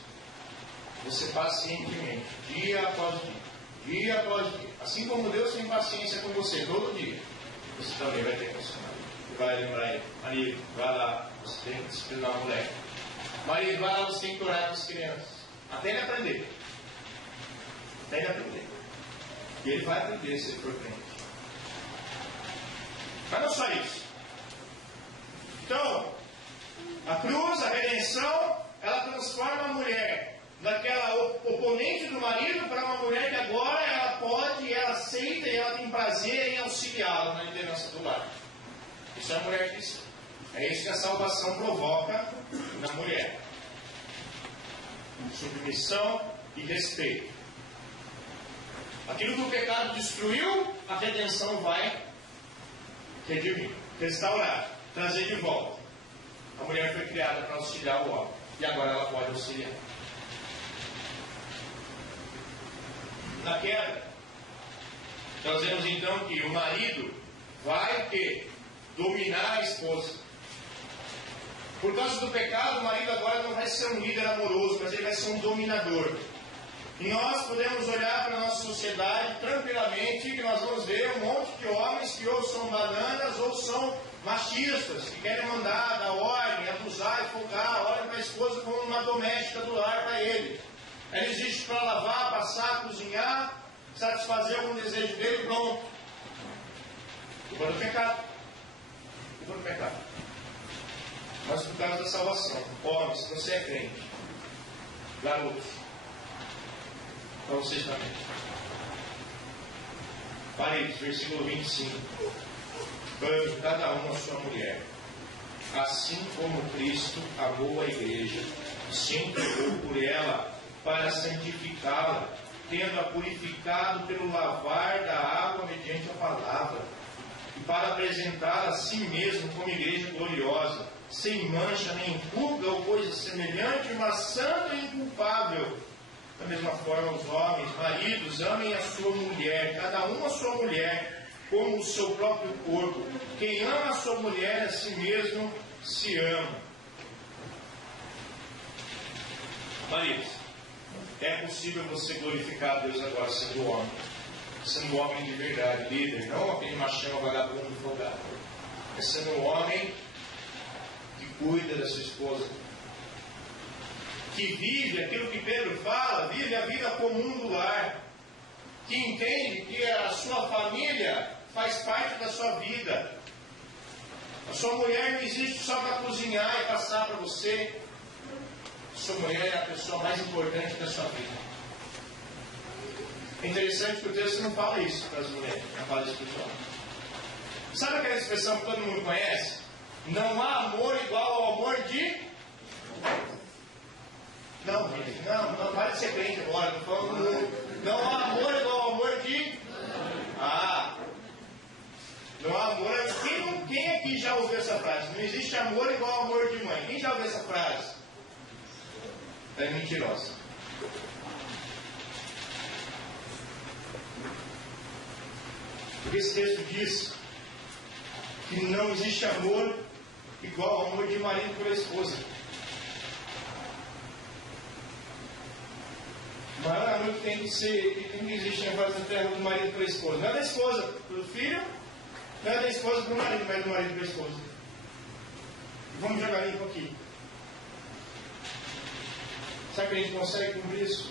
Você pacientemente, dia após dia após dia. Assim como Deus tem paciência com você todo dia, você também vai ter com seu marido. Você vai lembrar ele, marido, vai lá, você tem que disciplinar a mulher. Marido, vai lá, você tem que orar com as crianças. Até ele aprender. Até ele aprender. E ele vai aprender se ele for crente. Mas não só isso. Então, a cruz, a redenção, ela transforma a mulher daquela oponente do marido para uma mulher que agora ela pode, ela aceita e ela tem prazer em auxiliá-la na liderança do lar. Isso é a mulher cristã. É isso que a salvação provoca na mulher. Submissão e respeito. Aquilo que o pecado destruiu, a redenção vai redimir, restaurar, trazer de volta. A mulher foi criada para auxiliar o homem. E agora ela pode auxiliar. Na queda, nós vemos então que o marido vai dominar a esposa. Por causa do pecado, o marido agora não vai ser um líder amoroso, mas ele vai ser um dominador. E nós podemos olhar para a nossa sociedade tranquilamente e nós vamos ver um monte de homens que ou são bananas ou são machistas, que querem mandar, dar ordem, abusar e focar, olham para a esposa como uma doméstica do lar para ele. Ela existe para lavar, passar, cozinhar, satisfazer algum desejo dele, pronto. Culpa do pecado. Culpa do pecado. Mas por causa da salvação, homens, se você é crente, garotos, para vocês também. Maridos, versículo 25. Ame cada um a sua mulher, assim como Cristo amou a igreja e se entregou por ela para santificá-la, tendo-a purificado pelo lavar da água mediante a palavra, e para apresentá-la a si mesmo como igreja gloriosa, sem mancha nem ruga ou coisa semelhante, mas santa e inculpável. Da mesma forma, os homens, maridos, amem a sua mulher, cada um a sua mulher, como o seu próprio corpo. Quem ama a sua mulher, a si mesmo se ama. Maridos, é possível você glorificar a Deus agora sendo homem, sendo homem de verdade, líder, não aquele machão vagabundo folgado, é sendo um homem que cuida da sua esposa, que vive aquilo que Pedro fala, vive a vida comum do lar, que entende que a sua família faz parte da sua vida. A sua mulher não existe só para cozinhar e passar para você. A sua mulher é a pessoa mais importante da sua vida. É interessante que o texto não fala isso para as mulheres, não fala isso para os homens. Sabe aquela expressão que todo mundo conhece? Não há amor igual ao amor de... Não, gente, não para de ser crente agora, não falando. Não há amor igual ao amor de... Não há amor. Quem aqui já ouviu essa frase? Não existe amor igual ao amor de mãe. Quem já ouviu essa frase? É mentirosa. Porque esse texto diz que não existe amor igual ao amor de marido pela esposa. O maior amor que tem que existir na face da terra do marido pela esposa. Não é da esposa pelo filho, não é da esposa para o marido, mas do marido para a esposa. Vamos jogar limpo aqui. Será que a gente consegue cumprir isso?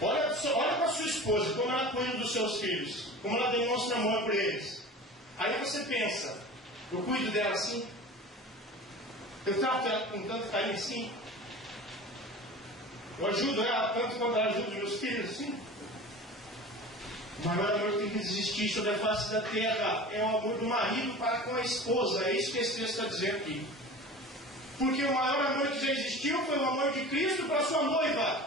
Olha para a sua esposa, como ela cuida dos seus filhos, como ela demonstra amor por eles. Aí você pensa, eu cuido dela assim? Eu trato ela com tanto carinho assim? Eu ajudo ela tanto quanto ela ajuda os meus filhos assim? O maior amor que tem que existir sobre a face da terra é o amor do marido para com a esposa. É isso que esse texto está dizendo aqui. Porque o maior amor que já existiu foi o amor de Cristo para a sua noiva.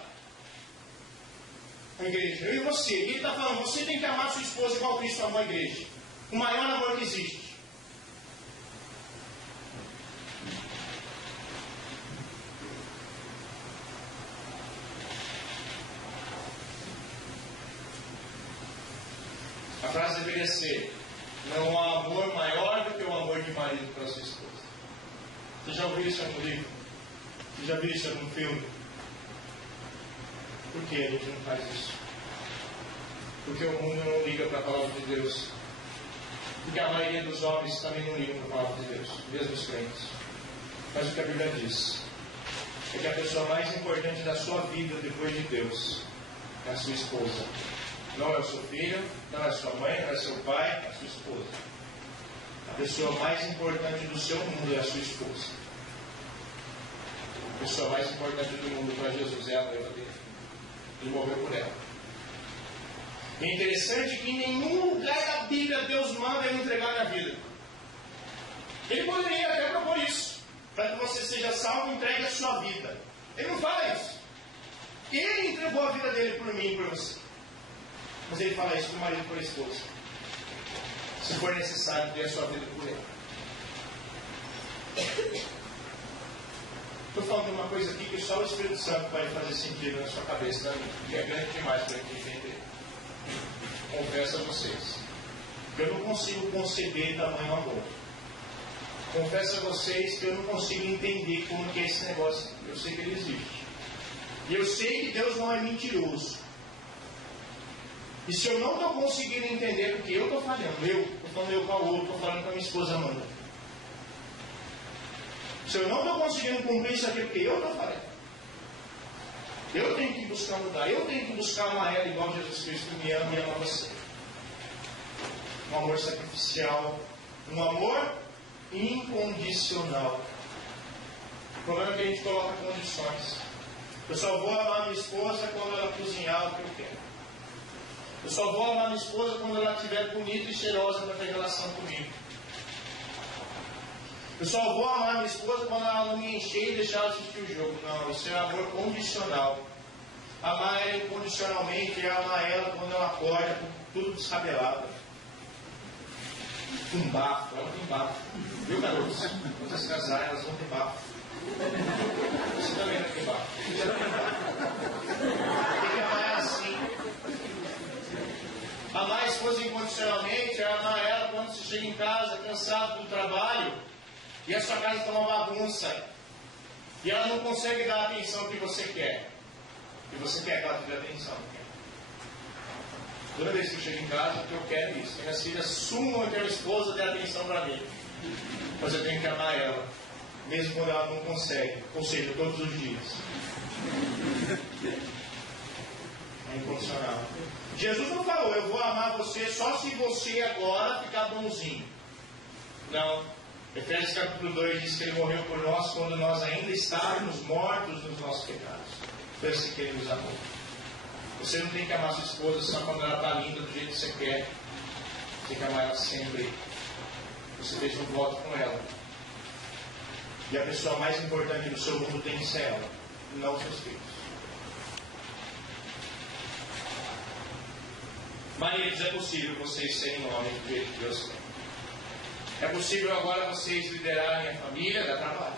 A igreja, eu e você. E ele está falando, você tem que amar a sua esposa igual Cristo amou a igreja. O maior amor que existe. A frase deveria ser: não há amor maior do que o amor de marido para sua esposa. Você já ouviu isso em algum livro? Você já viu isso em algum filme? Por que a gente não faz isso? Porque o mundo não liga para a palavra de Deus. Porque a maioria dos homens também não ligam para a palavra de Deus, mesmo os crentes. Mas o que a Bíblia diz é que a pessoa mais importante da sua vida depois de Deus é a sua esposa. Não é o seu filho, não é a sua mãe, não é seu pai, é a sua esposa. A pessoa mais importante do seu mundo é a sua esposa. A pessoa mais importante do mundo para Jesus é a noiva dele. Ele morreu por ela. E é interessante que em nenhum lugar da Bíblia Deus manda ele entregar a vida. Ele poderia até propor isso. Para que você seja salvo, entregue a sua vida. Ele não fala isso. Ele entregou a vida dele por mim e por você. Mas ele fala isso para o marido e para a esposa. Se for necessário, dê a sua vida por ele. Estou falando de uma coisa aqui que só o Espírito Santo vai fazer sentido na sua cabeça, que é grande demais para a gente entender. Confesso a vocês que eu não consigo conceber tamanho amor. Confesso a vocês que eu não consigo entender como que é esse negócio. Eu sei que ele existe. E eu sei que Deus não é mentiroso. E se eu não estou conseguindo entender porque eu estou falhando, estou falando eu com a outra, estou falando com a minha esposa Amanda. Se eu não estou conseguindo cumprir isso aqui porque eu estou falhando, eu tenho que buscar mudar, eu tenho que buscar amar ela igual Jesus Cristo me ama e ama você. Um amor sacrificial, um amor incondicional. O problema é que a gente coloca condições. Eu só vou amar minha esposa quando ela cozinhar o que eu quero. Eu só vou amar minha esposa quando ela estiver bonita e cheirosa para ter relação comigo. Eu só vou amar minha esposa quando ela não me encher e deixar ela assistir o jogo. Não, isso é amor condicional. Amar ela incondicionalmente é amar ela quando ela acorda com tudo descabelado. Com bafo, ela tem bafo. Viu, garotos? Quando vocês casarem, elas vão ter bafo. Você também vai ter bafo. Tem que amar ela assim. Amar a esposa incondicionalmente é amar ela quando você chega em casa cansado do trabalho e a sua casa está uma bagunça e ela não consegue dar a atenção que você quer. E você quer que ela te dê atenção. Toda vez que eu chego em casa, eu quero isso. Que minhas filhas sumam que a minha esposa dê atenção para mim. Mas eu tenho que amar ela, mesmo quando ela não consegue. Ou seja, todos os dias. É incondicional. Jesus não falou, eu vou amar você só se você agora ficar bonzinho. Não. Efésios capítulo 2 diz que Ele morreu por nós quando nós ainda estávamos mortos nos nossos pecados. Foi assim que Ele nos amou. Você não tem que amar sua esposa só quando ela está linda do jeito que você quer. Você tem que amar ela sempre. Você fez um voto com ela. E a pessoa mais importante do seu mundo tem que ser ela, não os seus filhos. Maridos, é possível vocês serem homens do jeito que Deus quer. É possível agora vocês liderarem a família, dá trabalho.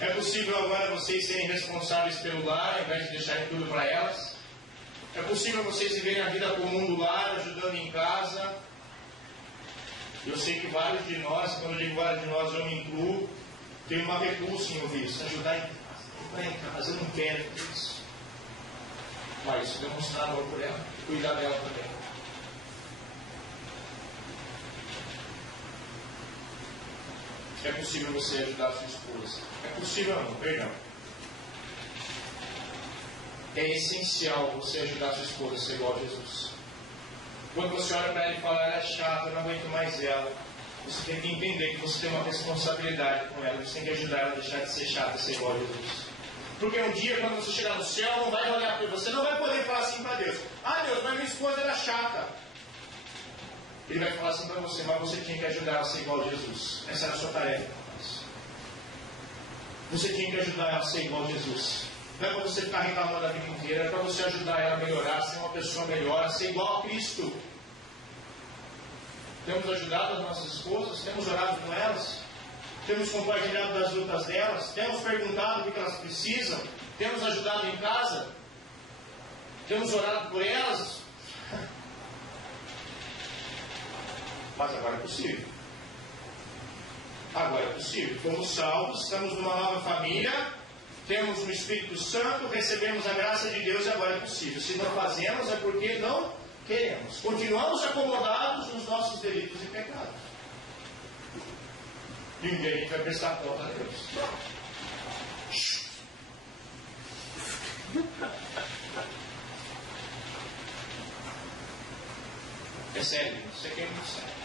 É possível agora vocês serem responsáveis pelo lar, ao invés de deixarem tudo para elas. É possível vocês viverem a vida comum do lar, ajudando em casa. Eu sei que vários de nós, quando eu digo vários de nós, eu me incluo, tem uma repulsa em ouvir isso. Ajudar em casa. Ajudar em casa, eu não quero isso. Mas demonstrar amor por ela, cuidar dela também. É possível você ajudar a sua esposa. É possível não, perdão. É essencial você ajudar a sua esposa a ser igual a Jesus. Quando você olha para ela e fala, ela é chata, eu não aguento mais ela. Você tem que entender que você tem uma responsabilidade com ela. Você tem que ajudar ela a deixar de ser chata e ser igual a Jesus. Porque um dia, quando você chegar no céu, não vai olhar para você, não vai poder falar assim para Deus. Ah, Deus, mas minha esposa era chata. Ele vai falar assim para você, mas você tinha que ajudar ela a ser igual a Jesus. Essa era a sua tarefa. Você tinha que ajudar ela a ser igual a Jesus. Não é para você ficar reclamando a vida inteira, é para você ajudar ela a melhorar, a ser uma pessoa melhor, a ser igual a Cristo. Temos ajudado as nossas esposas, temos orado com elas, temos compartilhado das lutas delas, temos perguntado o que elas precisam, temos ajudado em casa, temos orado por elas. Mas agora é possível. Agora é possível. Fomos salvos, estamos numa nova família, temos o Espírito Santo, recebemos a graça de Deus e agora é possível. Se não fazemos é porque não queremos. Continuamos acomodados nos nossos delitos e pecados. E um dia a gente vai prestar conta a Deus. É sério, isso aqui é muito sério.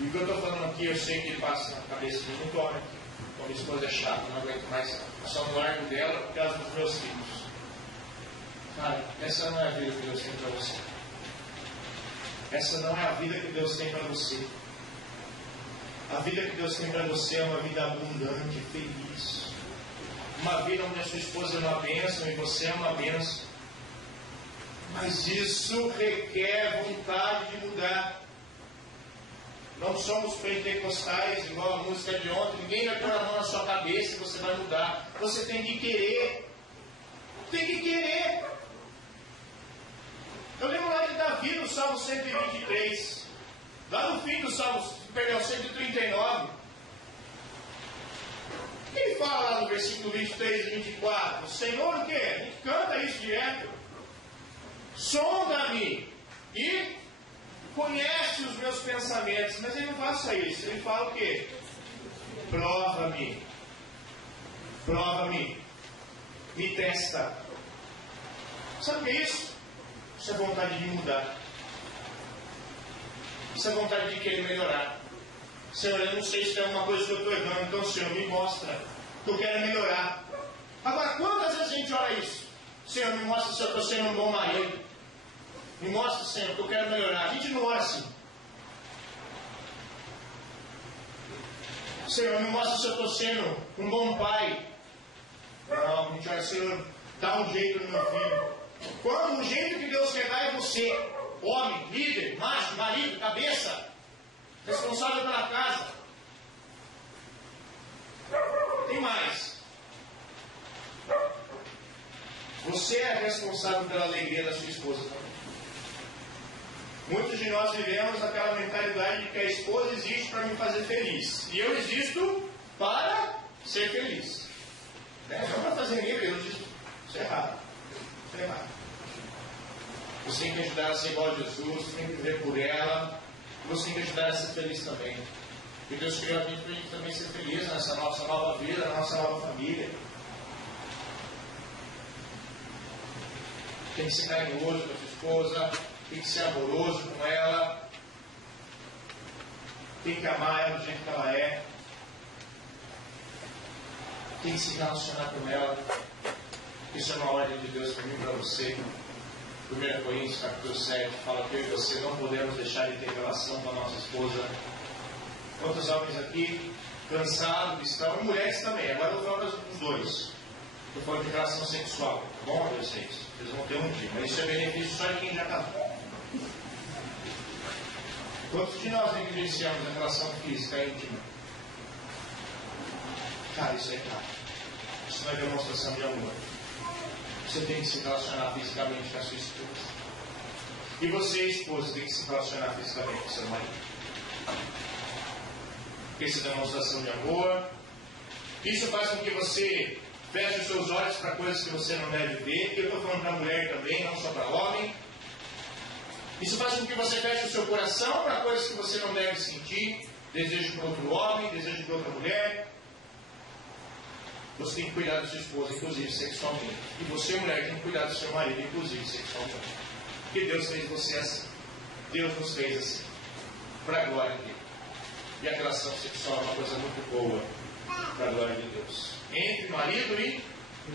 E o que eu estou falando aqui, eu sei que ele passa na cabeça de muito homem aqui. Como minha esposa é chata, não aguento mais. Só no largo dela por causa dos meus filhos. Cara, essa não é a vida que Deus tem para você. Essa não é a vida que Deus tem para você. A vida que Deus tem para você é uma vida abundante, feliz. Uma vida onde a sua esposa é uma bênção e você é uma bênção. Mas isso requer vontade de mudar. Não somos pentecostais, igual a música de ontem. Ninguém vai pôr a mão na sua cabeça e você vai mudar. Você tem que querer. Tem que querer. Eu lembro lá de Davi no Salmo 123. Lá no fim do Salmo, 139. Ele fala lá no versículo 23 e 24. O Senhor o quê? A gente canta isso direto. Sonda-me e conhece os meus pensamentos. Mas ele não fala só isso. Ele fala o quê? Prova-me. Prova-me. Me testa. Sabe o que é isso? Isso é vontade de mudar. Isso é vontade de querer melhorar. Senhor, eu não sei se tem alguma coisa que eu estou errando. Então, Senhor, me mostra que eu quero melhorar. Agora, quantas vezes a gente ora isso? Senhor, me mostra se eu estou sendo um bom marido. Me mostra, Senhor, que eu quero melhorar. A gente não ora assim. Senhor, me mostra se eu estou sendo um bom pai. Não, a gente ora, Senhor, dá um jeito no meu filho. Quando o jeito que Deus quer dar é você, homem, líder, macho, marido, cabeça, responsável pela casa. Tem mais. Você é responsável pela alegria da sua esposa também. Muitos de nós vivemos aquela mentalidade de que a esposa existe para me fazer feliz. E eu existo para ser feliz. Não para fazer ninguém feliz, eu existo. Isso é errado. Isso é errado. Você tem que ajudar ela a ser igual a Jesus, você tem que viver por ela, você tem que ajudar ela a ser feliz também. E Deus criou a gente para a gente também ser feliz nessa nossa nova vida, na nossa nova família. Tem que ser carinhoso com a sua esposa, tem que ser amoroso com ela, tem que amar ela do jeito que ela é, tem que se relacionar com ela. Isso é uma ordem de Deus para mim e para você. 1 Coríntios capítulo 7 fala que eu e você não podemos deixar de ter relação com a nossa esposa. Quantos homens aqui, cansados, estão, e mulheres também. Agora eu estou falando dos dois. Estou falando de relação sexual, tá bom, vocês? Vocês vão ter um dia, mas isso é benefício só de quem já casou. Quantos de nós negligenciamos a relação física íntima? Cara, isso é claro. Isso não é demonstração de amor. Você tem que se relacionar fisicamente com a sua esposa. E você, esposa, tem que se relacionar fisicamente com seu marido. Isso é demonstração de amor. Isso faz com que você feche os seus olhos para coisas que você não deve ver. Eu estou falando para a mulher também, não só para o homem. Isso faz com que você feche o seu coração para coisas que você não deve sentir. Desejo por outro homem, desejo por outra mulher. Você tem que cuidar da sua esposa, inclusive sexualmente. E você, mulher, tem que cuidar do seu marido, inclusive sexualmente. Porque Deus fez você assim. Deus nos fez assim. Para a glória dele. E a relação sexual é uma coisa muito boa para a glória de Deus. Entre marido e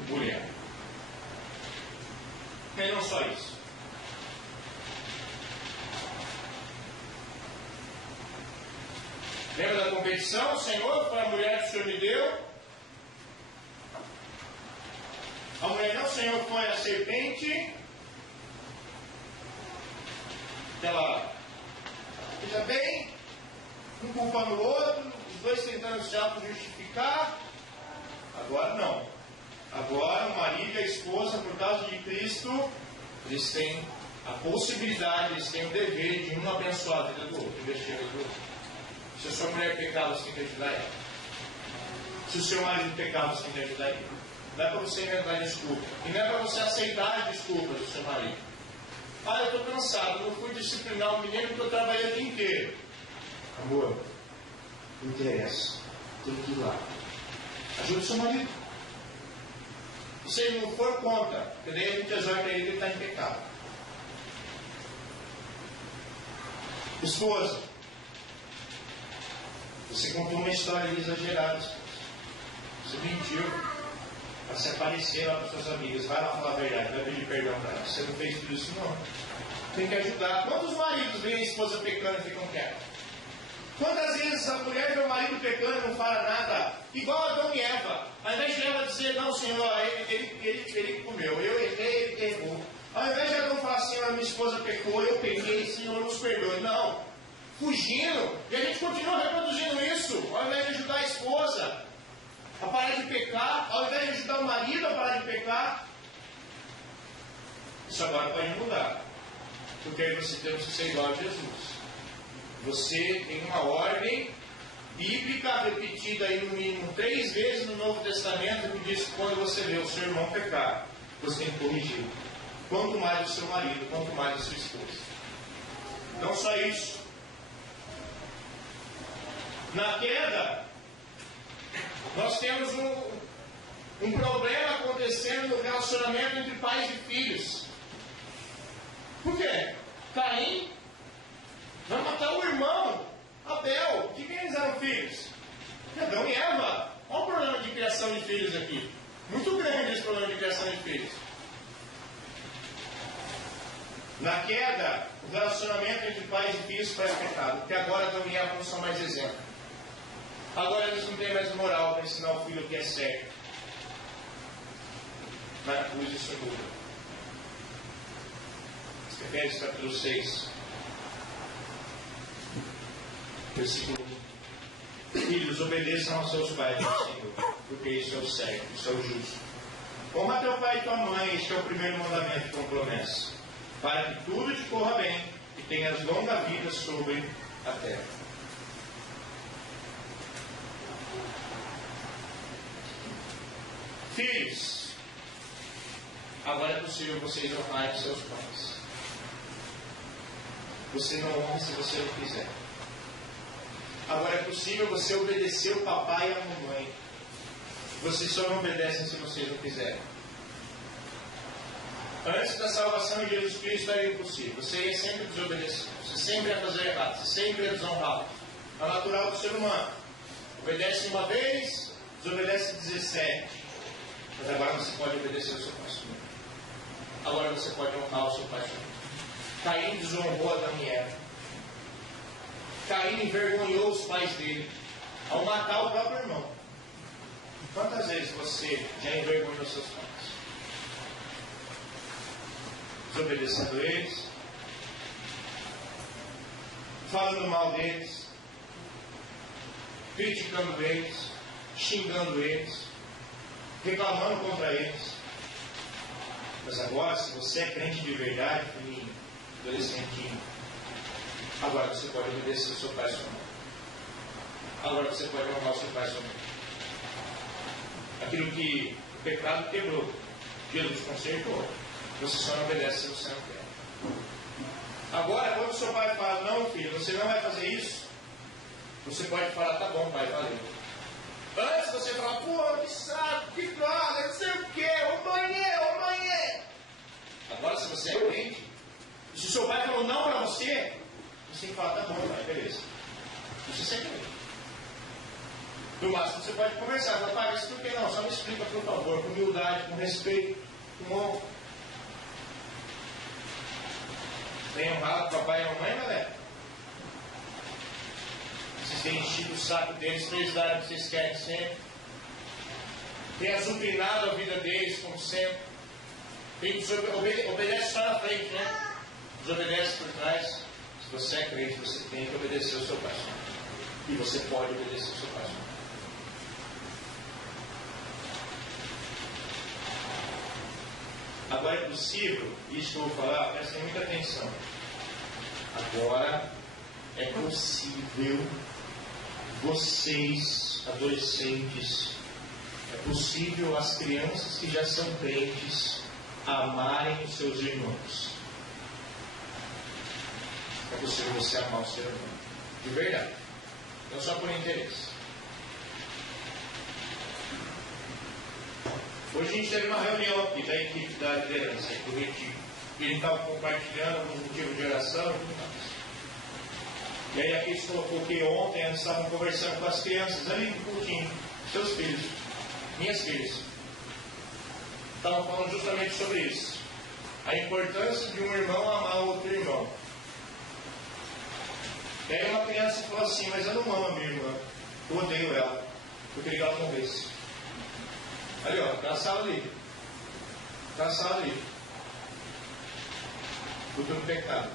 mulher. E não só isso. Lembra da competição? O Senhor, para a mulher que o Senhor me deu. A mulher não, o Senhor, foi a serpente. Ela veja bem, um culpando o outro, os dois tentando se auto-justificar. Agora não. Agora o marido e a esposa, por causa de Cristo, eles têm a possibilidade, eles têm o dever de um abençoar a vida do outro, investir a vida do outro. Se a sua mulher pecar, você tem que ajudar ela. Se o seu marido pecar, você tem que ajudar ele. Não é para você inventar desculpa. E não é para você aceitar as desculpas do seu marido. Ah, eu estou cansado, não fui disciplinar o menino porque eu trabalhei o dia inteiro. Amor, não interessa. Tem que ir lá. Ajuda o seu marido. E se ele não for, conta. Porque daí a gente exorta ele que ele está em pecado. Esposa, você contou uma história exagerada. Você mentiu para se aparecer lá para suas amigas. Vai lá falar a verdade, vai pedir perdão para ela. Você não fez tudo isso, não. Tem que ajudar. Quantos maridos veem a esposa pecando e ficam quietos? Quantas vezes a mulher vê o marido pecando e não fala nada? Igual Adão e Eva. Ao invés de Eva dizer, não, Senhor, ele comeu, eu errei, ele errou. Ao invés de Adão falar, Senhor, minha esposa pecou, eu pequei, Senhor, nos perdoe. Não. Fugindo. E a gente continua reproduzindo isso. Ao invés de ajudar a esposa a parar de pecar, ao invés de ajudar o marido a parar de pecar. Isso agora pode mudar. Porque aí você tem que ser igual a Jesus. Você tem uma ordem bíblica repetida aí no mínimo 3 vezes no Novo Testamento que diz que quando você vê o seu irmão pecar, você tem que corrigir. Quanto mais o seu marido, quanto mais a sua esposa. Não só isso. Na queda, nós temos um problema acontecendo no relacionamento entre pais e filhos. Por quê? Caim vai matar o irmão Abel. De quem eles eram filhos? Adão e Eva. Olha o problema de criação de filhos aqui. Muito grande esse problema de criação de filhos. Na queda, o relacionamento entre pais e filhos faz pecado. Porque agora Adão e Eva não são mais exemplo. Agora eles não têm mais moral para ensinar o filho o que é certo. Mas na cruz isso muda. Efésios capítulo 6, versículo 1. Filhos, obedeçam aos seus pais no Senhor, porque isso é o certo, isso é o justo. Honra teu pai e tua mãe, este é o primeiro mandamento com promessa, para que tudo te corra bem e tenhas longa vida sobre a terra. Filhos, agora é possível vocês honrarem seus pais. Você não honra se você não quiser. Agora é possível você obedecer o papai e a mamãe. Vocês só não obedecem se vocês não quiserem. Antes da salvação de Jesus Cristo era impossível. Você ia sempre desobedecer. Você sempre ia fazer errado. Você sempre ia desonrar. É o natural do ser humano. Obedece uma vez, desobedece 17. Mas agora você pode obedecer ao seu pai. Agora você pode honrar o seu pai. Caim desonrou Adão e Eva. Caim envergonhou os pais dele ao matar o próprio irmão. Quantas vezes você já envergonhou seus pais? Desobedecendo eles, falando mal deles, criticando eles, xingando eles, reclamando contra eles. Mas agora, se você é crente de verdade, filhinho, adolescentinho, agora você pode obedecer o seu pai e sua mãe. Agora você pode honrar o seu pai e sua mãe. Aquilo que o pecado quebrou, Jesus consertou. Você só não obedece se você não quer. Agora, quando o seu pai fala, não filho, você não vai fazer isso, você pode falar, tá bom pai, valeu. Antes você fala, pô, que saco, que droga, não sei o que, ô mãe. Agora, se você é crente, e se o seu pai falou não para você, você tem que falar, tá bom pai, beleza. Você é crente. No máximo você pode conversar, fala, pai, mas por que não? Só me explica, por favor, com humildade, com respeito, com honra. Tem honrado o papai e a mamãe, galera? Vocês têm enchido o saco deles para eles darem o que vocês querem sempre. Tem azucrinado a vida deles, como sempre. Obedece só na frente, né? Desobedece por trás. Se você é crente, você tem que obedecer ao seu pai. E você pode obedecer ao seu pai. Agora é possível, isso que eu vou falar, prestem muita atenção. Agora é possível vocês, adolescentes, é possível as crianças que já são crentes amarem os seus irmãos. É possível você amar o seu irmão. De verdade. Não só por interesse. Hoje a gente teve uma reunião aqui da equipe da liderança, do retiro. E ele estava compartilhando alguns motivos de oração e tudo mais. E aí aqui se colocou que ontem eles estavam conversando com as crianças ali no cultinho, seus filhos, minhas filhas. Estavam falando justamente sobre isso. A importância de um irmão amar o outro irmão. E aí uma criança falou assim, mas eu não amo a minha irmã. Eu odeio ela. Eu queria que ela morresse. Ali, ó, está a sala ali. Está a sala ali. Fruto do pecado.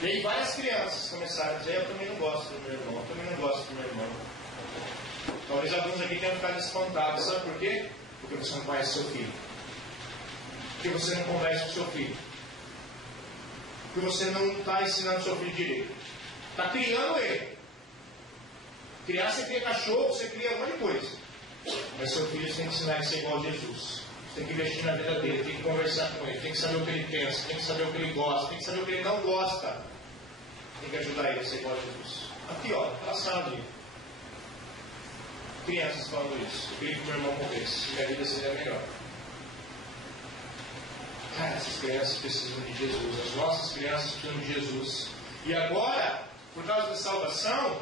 E aí várias crianças começaram a dizer, eu também não gosto do meu irmão, eu também não gosto do meu irmão. Talvez alguns aqui tenham ficado espantados. Sabe por quê? Porque você não conhece seu filho. Porque você não conversa com seu filho. Porque você não está ensinando seu filho direito. Está criando ele. Criar, você cria cachorro, você cria um monte de coisa. Mas seu filho você tem que ensinar a ser igual a Jesus. Você tem que investir na vida dele, tem que conversar com ele, tem que saber o que ele pensa, tem que saber o que ele gosta, tem que saber o que ele não gosta. Tem que ajudar ele a ser igual a Jesus. Aqui, ó, ela sabe. Crianças falando isso. Eu queria que meu irmão morresse, minha vida seria melhor. Cara, essas crianças precisam de Jesus. As nossas crianças precisam de Jesus. E agora, por causa da salvação,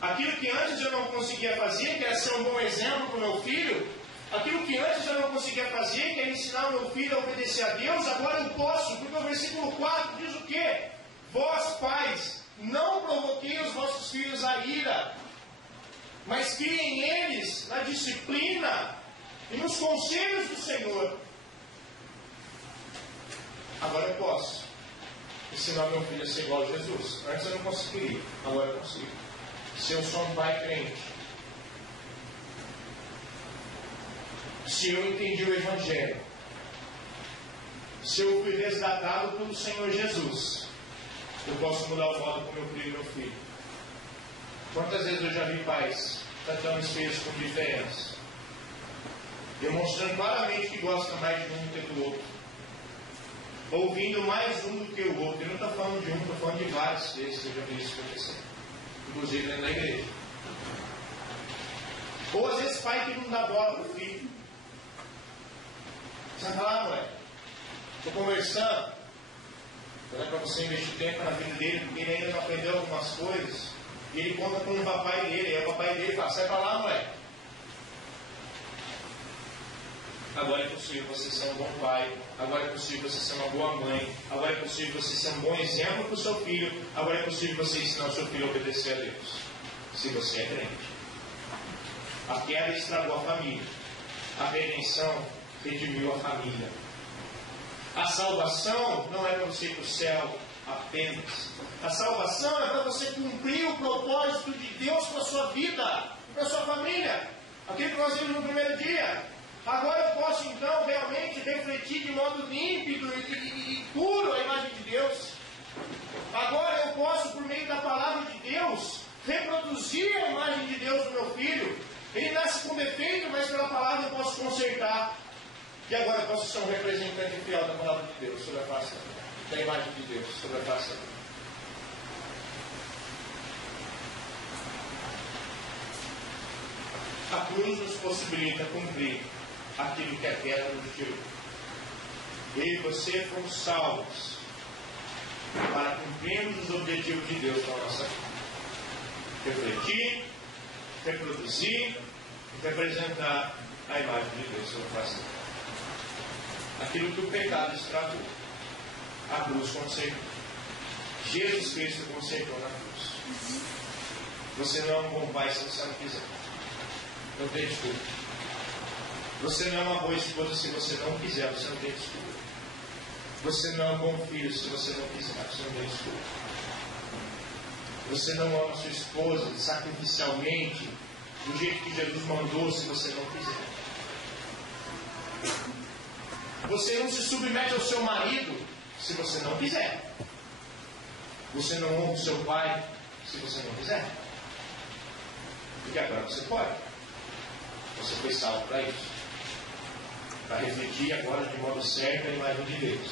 aquilo que antes eu não conseguia fazer, que era ser um bom exemplo para o meu filho, aquilo que antes eu não conseguia fazer, que era ensinar o meu filho a obedecer a Deus, agora eu posso, porque o versículo 4 diz o quê? Vós, pais, não provoquei os vossos filhos à ira, mas criem eles na disciplina e nos conselhos do Senhor. Agora eu posso ensinar meu filho a ser igual a Jesus. Antes eu não conseguiria, agora eu consigo. Se eu sou um pai crente, se eu entendi o Evangelho, se eu fui resgatado pelo Senhor Jesus, eu posso mudar o modo como eu crio meu filho. Quantas vezes eu já vi pais tratando os filhos com diferença, demonstrando claramente que gosta mais de um do que do outro, ouvindo mais um do que o outro. Ele não está falando de um, está falando de vários desses. Eu já vi isso acontecer, inclusive dentro da igreja. Ou às vezes pai que não dá bola para o filho. Você vai falar, moleque, estou conversando. Não é para você investir tempo na vida dele, porque ele ainda não aprendeu algumas coisas. E ele conta com o papai dele. E o papai dele fala, sai para lá, moleque. Agora é possível você ser um bom pai. Agora é possível você ser uma boa mãe. Agora é possível você ser um bom exemplo para o seu filho. Agora é possível você ensinar o seu filho a obedecer a Deus. Se você é crente. A queda estragou a família. A redenção redimiu a família. A salvação não é para você ir para o céu apenas. A salvação é para você cumprir o propósito de Deus para a sua vida, para a sua família. Aquilo que nós vimos no primeiro dia. Agora eu posso então realmente refletir de modo límpido e puro a imagem de Deus. Agora eu posso, por meio da palavra de Deus, reproduzir a imagem de Deus no meu filho. Ele nasce com defeito, mas pela palavra eu posso consertar. E agora eu posso ser um representante fiel da palavra de Deus sobre a face da imagem de Deus sobre a face da vida. A cruz nos possibilita cumprir aquilo que a queda nos tirou. Eu e você fomos salvos para cumprirmos os objetivos de Deus na nossa vida. Refletir, reproduzir e representar a imagem de Deus sobre a face da vida. Aquilo que o pecado estragou, a cruz consertou. Jesus Cristo consertou na cruz. Você não é um bom pai se você não quiser. Não tem desculpa. Você não é uma boa esposa se você não quiser, você não tem desculpa. Você não é um bom filho se você não quiser, você não tem desculpa. Você não ama sua esposa sacrificialmente, do jeito que Jesus mandou, se você não quiser. Você não se submete ao seu marido se você não quiser. Você não honra o seu pai se você não quiser. Porque agora você pode. Você foi salvo para isso. Para refletir agora de modo certo a imagem de Deus.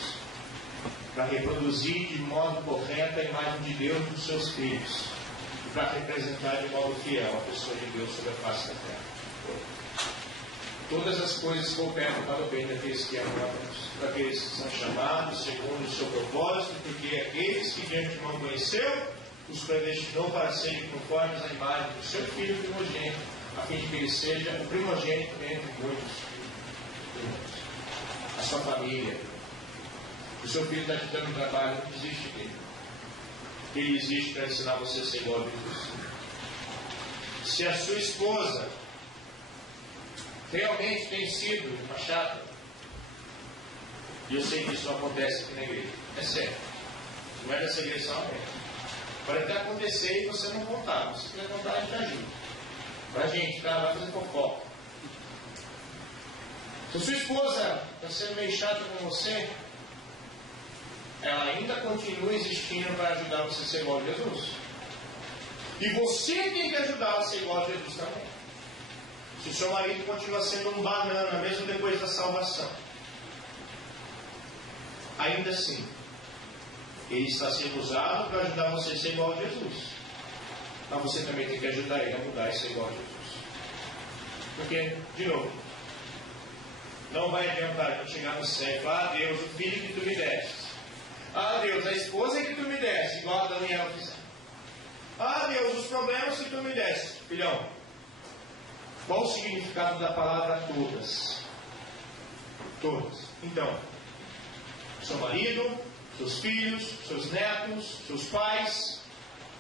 Para reproduzir de modo correto a imagem de Deus nos seus filhos. E para representar de modo fiel a pessoa de Deus sobre a face da terra. Todas as coisas cooperam para o bem daqueles que amam a Deus, daqueles que são chamados segundo o seu propósito, porque aqueles que de antemão conheceu, os predestinou para serem conformes à imagem do seu Filho primogênito, a fim de que ele seja o primogênito entre muitos irmãos. A sua família, o seu filho está te dando trabalho, não desiste dele. Ele existe para ensinar você a ser igual a Jesus. Se a sua esposa realmente tem sido uma chata, e eu sei que isso acontece aqui na igreja, é sério, não é dessa igreja somente. Pode até acontecer e você não contar, você quer contar, a gente ajuda. Para a gente, tá? Vai fazer fofoca. Se a sua esposa está sendo meio chata com você, ela ainda continua existindo para ajudar você a ser igual a Jesus. E você tem que ajudar a ser igual a Jesus também. Se o seu marido continua sendo um banana, mesmo depois da salvação, ainda assim, ele está sendo usado para ajudar você a ser igual a Jesus. Mas você também tem que ajudar ele a mudar e ser igual a Jesus. Porque, de novo, não vai adiantar a gente chegar no céu e falar: ah, Deus, o filho que tu me deste. Ah, Deus, a esposa que tu me deste, igual a Daniel fizer. Ah, Deus, os problemas que tu me deste. Filhão, qual o significado da palavra todas? Todas. Então, seu marido, seus filhos, seus netos, seus pais,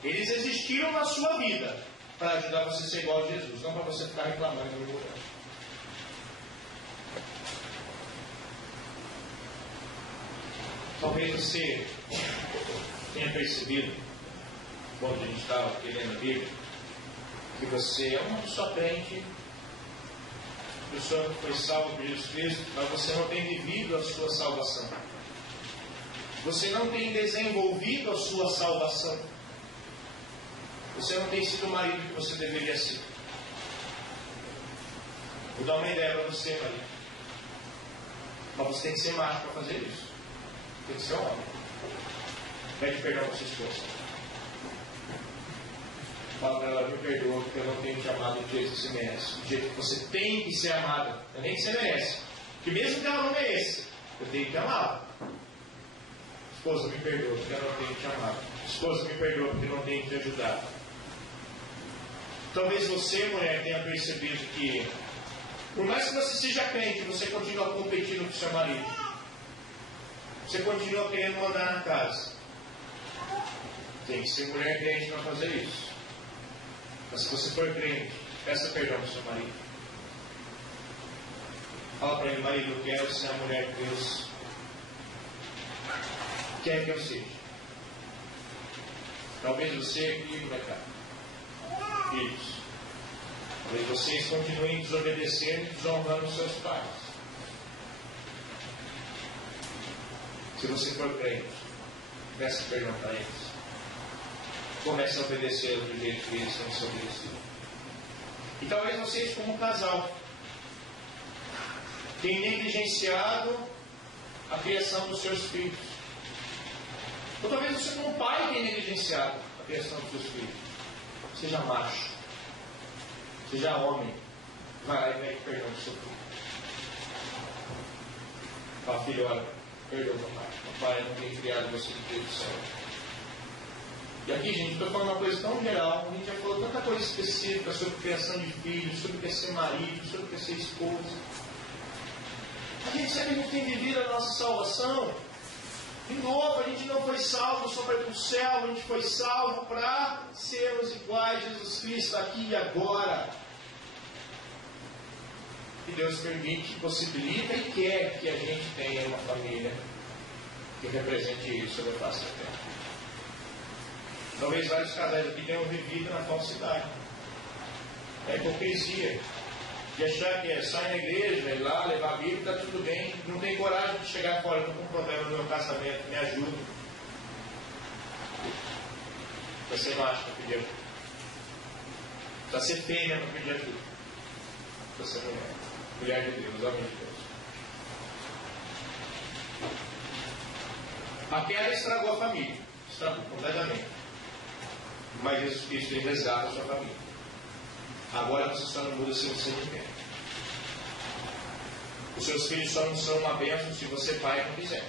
eles existiram na sua vida para ajudar você a ser igual a Jesus, não para você ficar reclamando e murmurando. Talvez você tenha percebido, quando a gente estava aqui lendo a Bíblia, que você é uma pessoa crente, pessoa que foi salva por Jesus Cristo, mas você não tem vivido a sua salvação. Você não tem desenvolvido a sua salvação. Você não tem sido o marido que você deveria ser. Vou dar uma ideia para você, marido. Mas você tem que ser macho para fazer isso. Tem que ser homem. Pede perdão para sua esposa. Fala para ela: me perdoa porque eu não tenho te amado do jeito que você merece. Do jeito que você tem que ser amada. Não é nem que você merece. Que mesmo que ela não mereça, eu tenho que amá-la. Esposa, me perdoa porque eu não tenho que te amar. Esposa, me perdoa porque eu não tenho que te ajudar. Talvez você, mulher, tenha percebido que, por mais que você seja crente, você continua competindo com o seu marido. Você continua querendo mandar na casa. Tem que ser mulher crente para fazer isso. Mas se você for crente, peça perdão para o seu marido. Fala para ele, marido, eu quero ser a mulher que Deus quer que eu seja. Talvez você, filho, vai cá. Filhos. Talvez vocês continuem desobedecendo e desonrando os seus pais. Se você for crente, peça perdão para eles. Comece a obedecer do jeito que eles têm se obedecido. E talvez vocês, como casal, tenham negligenciado a criação dos seus filhos. Ou talvez você, como pai, tenha negligenciado a criação dos seus filhos. Seja macho, seja homem, vai lá e pede perdão do seu filho. Fala, filho, olha, perdoa papai. Papai não tem criado você de Deus do céu. E aqui, gente, estou falando uma coisa tão geral, a gente já falou tanta coisa específica sobre criação de filhos, sobre o que é ser marido, sobre o que é ser esposa. A gente sabe que a gente tem vivido a nossa salvação. De novo, a gente não foi salvo só para ir para o céu, a gente foi salvo para sermos iguais a Jesus Cristo aqui e agora. E Deus permite, possibilita e quer que a gente tenha uma família que represente isso sobre a face da terra. Talvez vários casais aqui tenham vivido na falsidade. É hipocrisia. De achar que é sair na igreja, ir lá, levar a Bíblia, está tudo bem. Não tem coragem de chegar fora, estou com um problema no meu casamento, me ajuda. Para ser macho para pedir ajuda. Para ser fêmea para pedir ajuda. Para ser mulher. Mulher de Deus, homem de Deus. A queda estragou a família. Estragou completamente. Mas Jesus Cristo ele resgata a sua família. Agora você só não muda seu sentimento. Os seus filhos só não são uma bênção se você, pai, não quiser.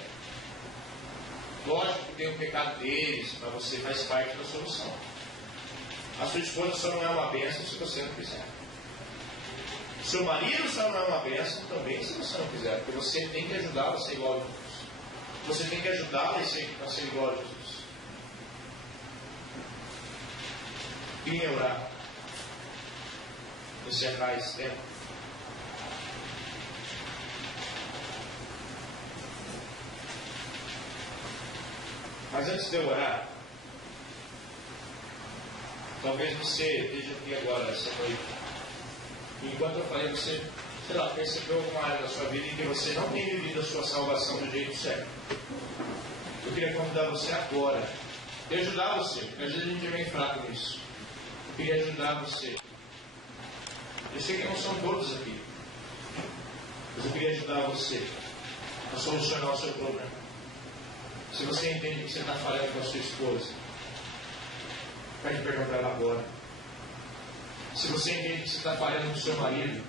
Lógico que tem o pecado deles, mas você faz parte da solução. A sua esposa só não é uma bênção se você não quiser. O seu marido só não é uma bênção também se você não quiser, porque você tem que ajudá-lo a ser igual a Jesus. Você tem que ajudá-lo a ser igual a Jesus. Queria orar. Encerrar esse tempo. Mas antes de eu orar, talvez você esteja aqui agora, essa noite. E enquanto eu falei, você, sei lá, percebeu alguma área da sua vida em que você não tem vivido a sua salvação do jeito certo. Eu queria convidar você agora e ajudar você, porque às vezes a gente é bem fraco nisso. Eu queria ajudar você. Eu sei que não são todos aqui, mas eu queria ajudar você a solucionar o seu problema. Se você entende que você está falhando com a sua esposa, pede perdão para ela agora. Se você entende que você está falhando com o seu marido,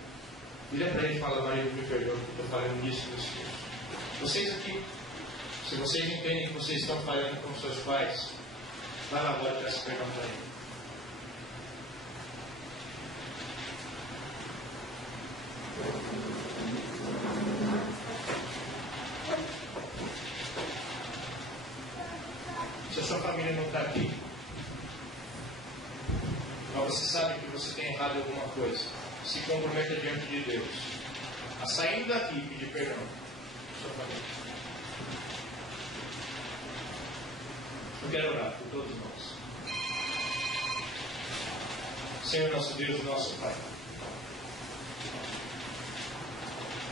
vira para ele e fala, marido, me perdoa, porque eu estou falhando nisso, nisso, nisso. Vocês aqui, se vocês entendem que vocês estão falhando com seus pais, vai lá agora e peça perdão para ele. Se a sua família não está aqui, mas você sabe que você tem errado em alguma coisa, se comprometa diante de Deus a sair daqui e pedir perdão à sua família. Eu quero orar por todos nós. Senhor nosso Deus, nosso Pai,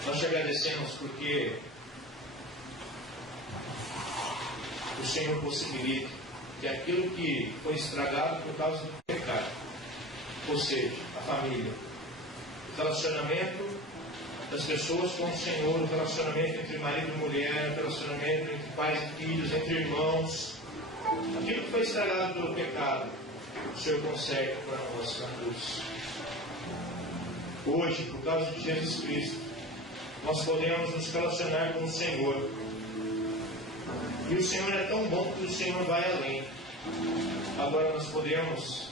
nós te agradecemos porque o Senhor possibilita que aquilo que foi estragado por causa do pecado, ou seja, a família, o relacionamento das pessoas com o Senhor, o relacionamento entre marido e mulher, o relacionamento entre pais e filhos, entre irmãos, aquilo que foi estragado pelo pecado, o Senhor consegue para nós na cruz. Hoje, por causa de Jesus Cristo, nós podemos nos relacionar com o Senhor. E o Senhor é tão bom que o Senhor vai além. Agora nós podemos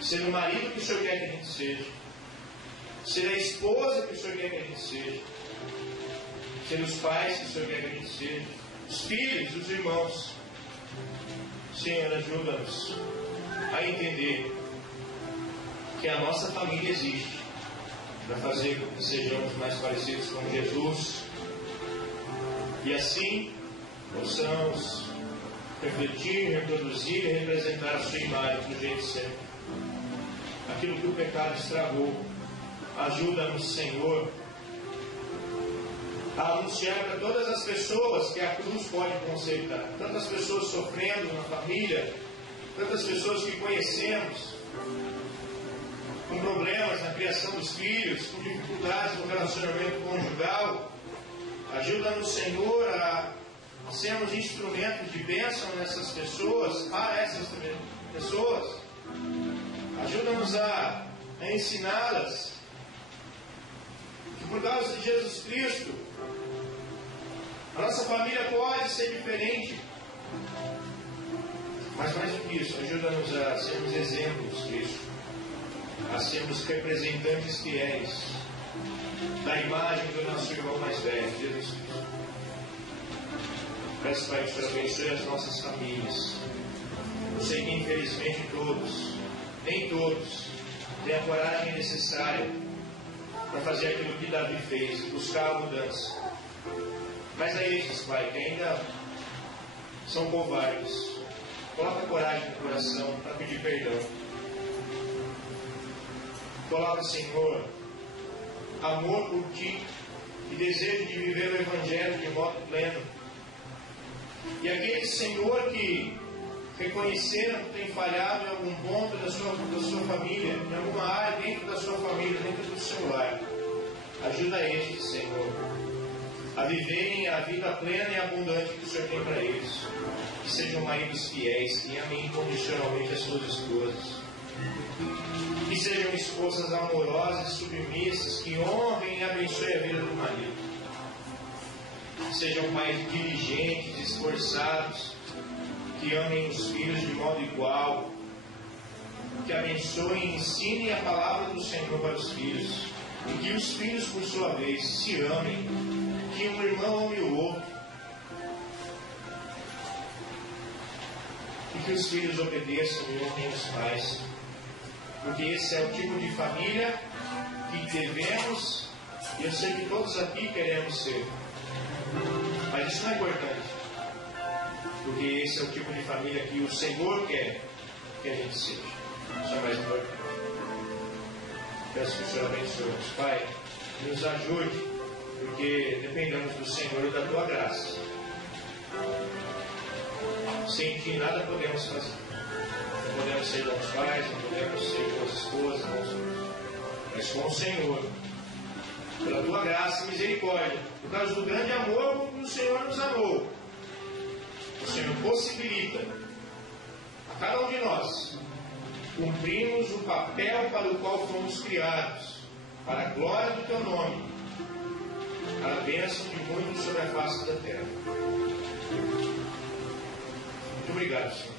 ser o marido que o Senhor quer que a gente seja, ser a esposa que o Senhor quer que a gente seja, ser os pais que o Senhor quer que a gente seja, os filhos, os irmãos. Senhor, ajuda-nos a entender que a nossa família existe para fazer com que sejamos mais parecidos com Jesus e assim possamos refletir, reproduzir e representar a sua imagem do jeito certo. Aquilo que o pecado estragou, ajuda-nos, Senhor, a anunciar para todas as pessoas que a cruz pode consertar. Tantas pessoas sofrendo na família, tantas pessoas que conhecemos, com problemas na criação dos filhos, com dificuldades no relacionamento conjugal. Ajuda-nos, Senhor, a sermos instrumentos de bênção nessas pessoas, para essas pessoas. Ajuda-nos a ensiná-las que por causa de Jesus Cristo, a nossa família pode ser diferente. Mas mais do que isso, ajuda-nos a sermos exemplos disso, a sermos representantes fiéis da imagem do nosso irmão mais velho, Jesus Cristo. Peço, Pai, que o Senhor abençoe as nossas famílias. Eu sei que infelizmente nem todos, têm a coragem necessária para fazer aquilo que Davi fez, buscar a mudança. Mas a esses, Pai, que ainda são covardes, coloca coragem no coração para pedir perdão. Coloca, Senhor, amor por Ti e desejo de viver o Evangelho de modo pleno. E aqueles, Senhor, que reconheceram que tem falhado em algum ponto da sua família, em alguma área dentro da sua família, dentro do seu lar, ajuda estes, Senhor, a viverem a vida plena e abundante que o Senhor tem para eles. Que sejam maridos fiéis, que amem incondicionalmente as suas esposas. Que sejam esposas amorosas e submissas, que honrem e abençoem a vida do marido. Que sejam pais diligentes, esforçados, que amem os filhos de modo igual, que abençoem e ensinem a palavra do Senhor para os filhos, e que os filhos, por sua vez, se amem, que um irmão ame o outro, e que os filhos obedeçam e honrem os pais, porque esse é o tipo de família que devemos, e eu sei que todos aqui queremos ser, mas isso não é importante, porque esse é o tipo de família que o Senhor quer que a gente seja. Isso é mais importante. Peço que o Senhor abençoe-nos, Pai, e nos ajude, porque dependemos do Senhor e da Tua graça. Sem Ti nada podemos fazer. Não podemos ser bons pais, não podemos ser boas esposas, bons filhos. Mas com o Senhor, pela Tua graça e misericórdia, por causa do grande amor com que o Senhor nos amou, o Senhor possibilita a cada um de nós cumprirmos o papel para o qual fomos criados, para a glória do Teu nome, para a bênção de muitos sobre a face da terra. Muito obrigado, Senhor,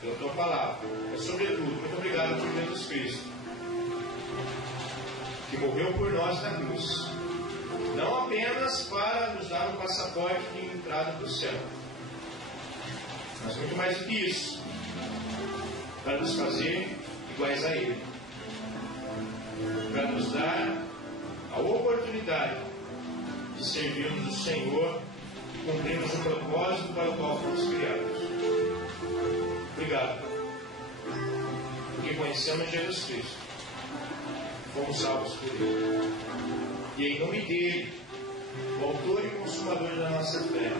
pela Tua palavra, mas sobretudo, muito obrigado por Jesus Cristo, que morreu por nós na cruz, não apenas para nos dar um passaporte de entrada para o céu, mas muito mais do que isso, para nos fazer iguais a Ele, para nos dar a oportunidade de servirmos o Senhor e cumprirmos o propósito para o qual fomos criados. Obrigado, porque conhecemos Jesus Cristo, fomos salvos por Ele, e em nome dEle, o autor e consumador da nossa fé,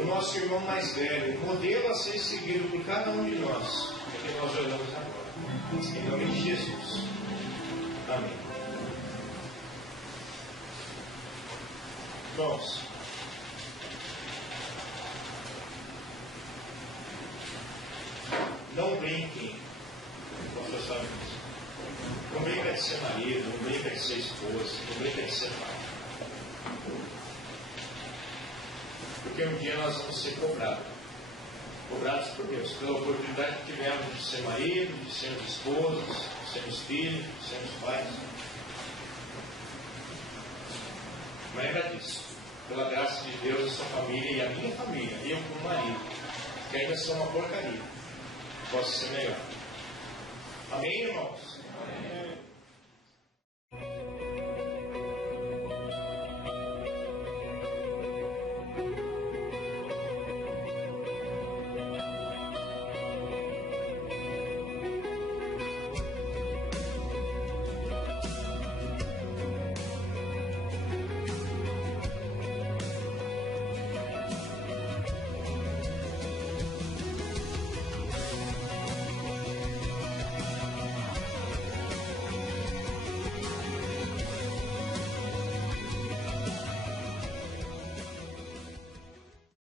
o nosso irmão mais velho, o modelo a ser seguido por cada um de nós, é que nós oramos agora. Em nome de Jesus. Amém. Irmãos, não brinquem com as suas famílias. Não brinca de ser marido, não brinca de ser esposa, não brinca de ser pai. porque um dia nós vamos ser cobrados. Cobrados por Deus, pela oportunidade que tivemos de ser marido, de sermos esposos, de sermos filhos, de sermos pais. Lembra disso. Pela graça de Deus, a sua família e a minha família, eu como marido, que ainda sou uma porcaria, posso ser melhor. Amém, irmãos? Amém.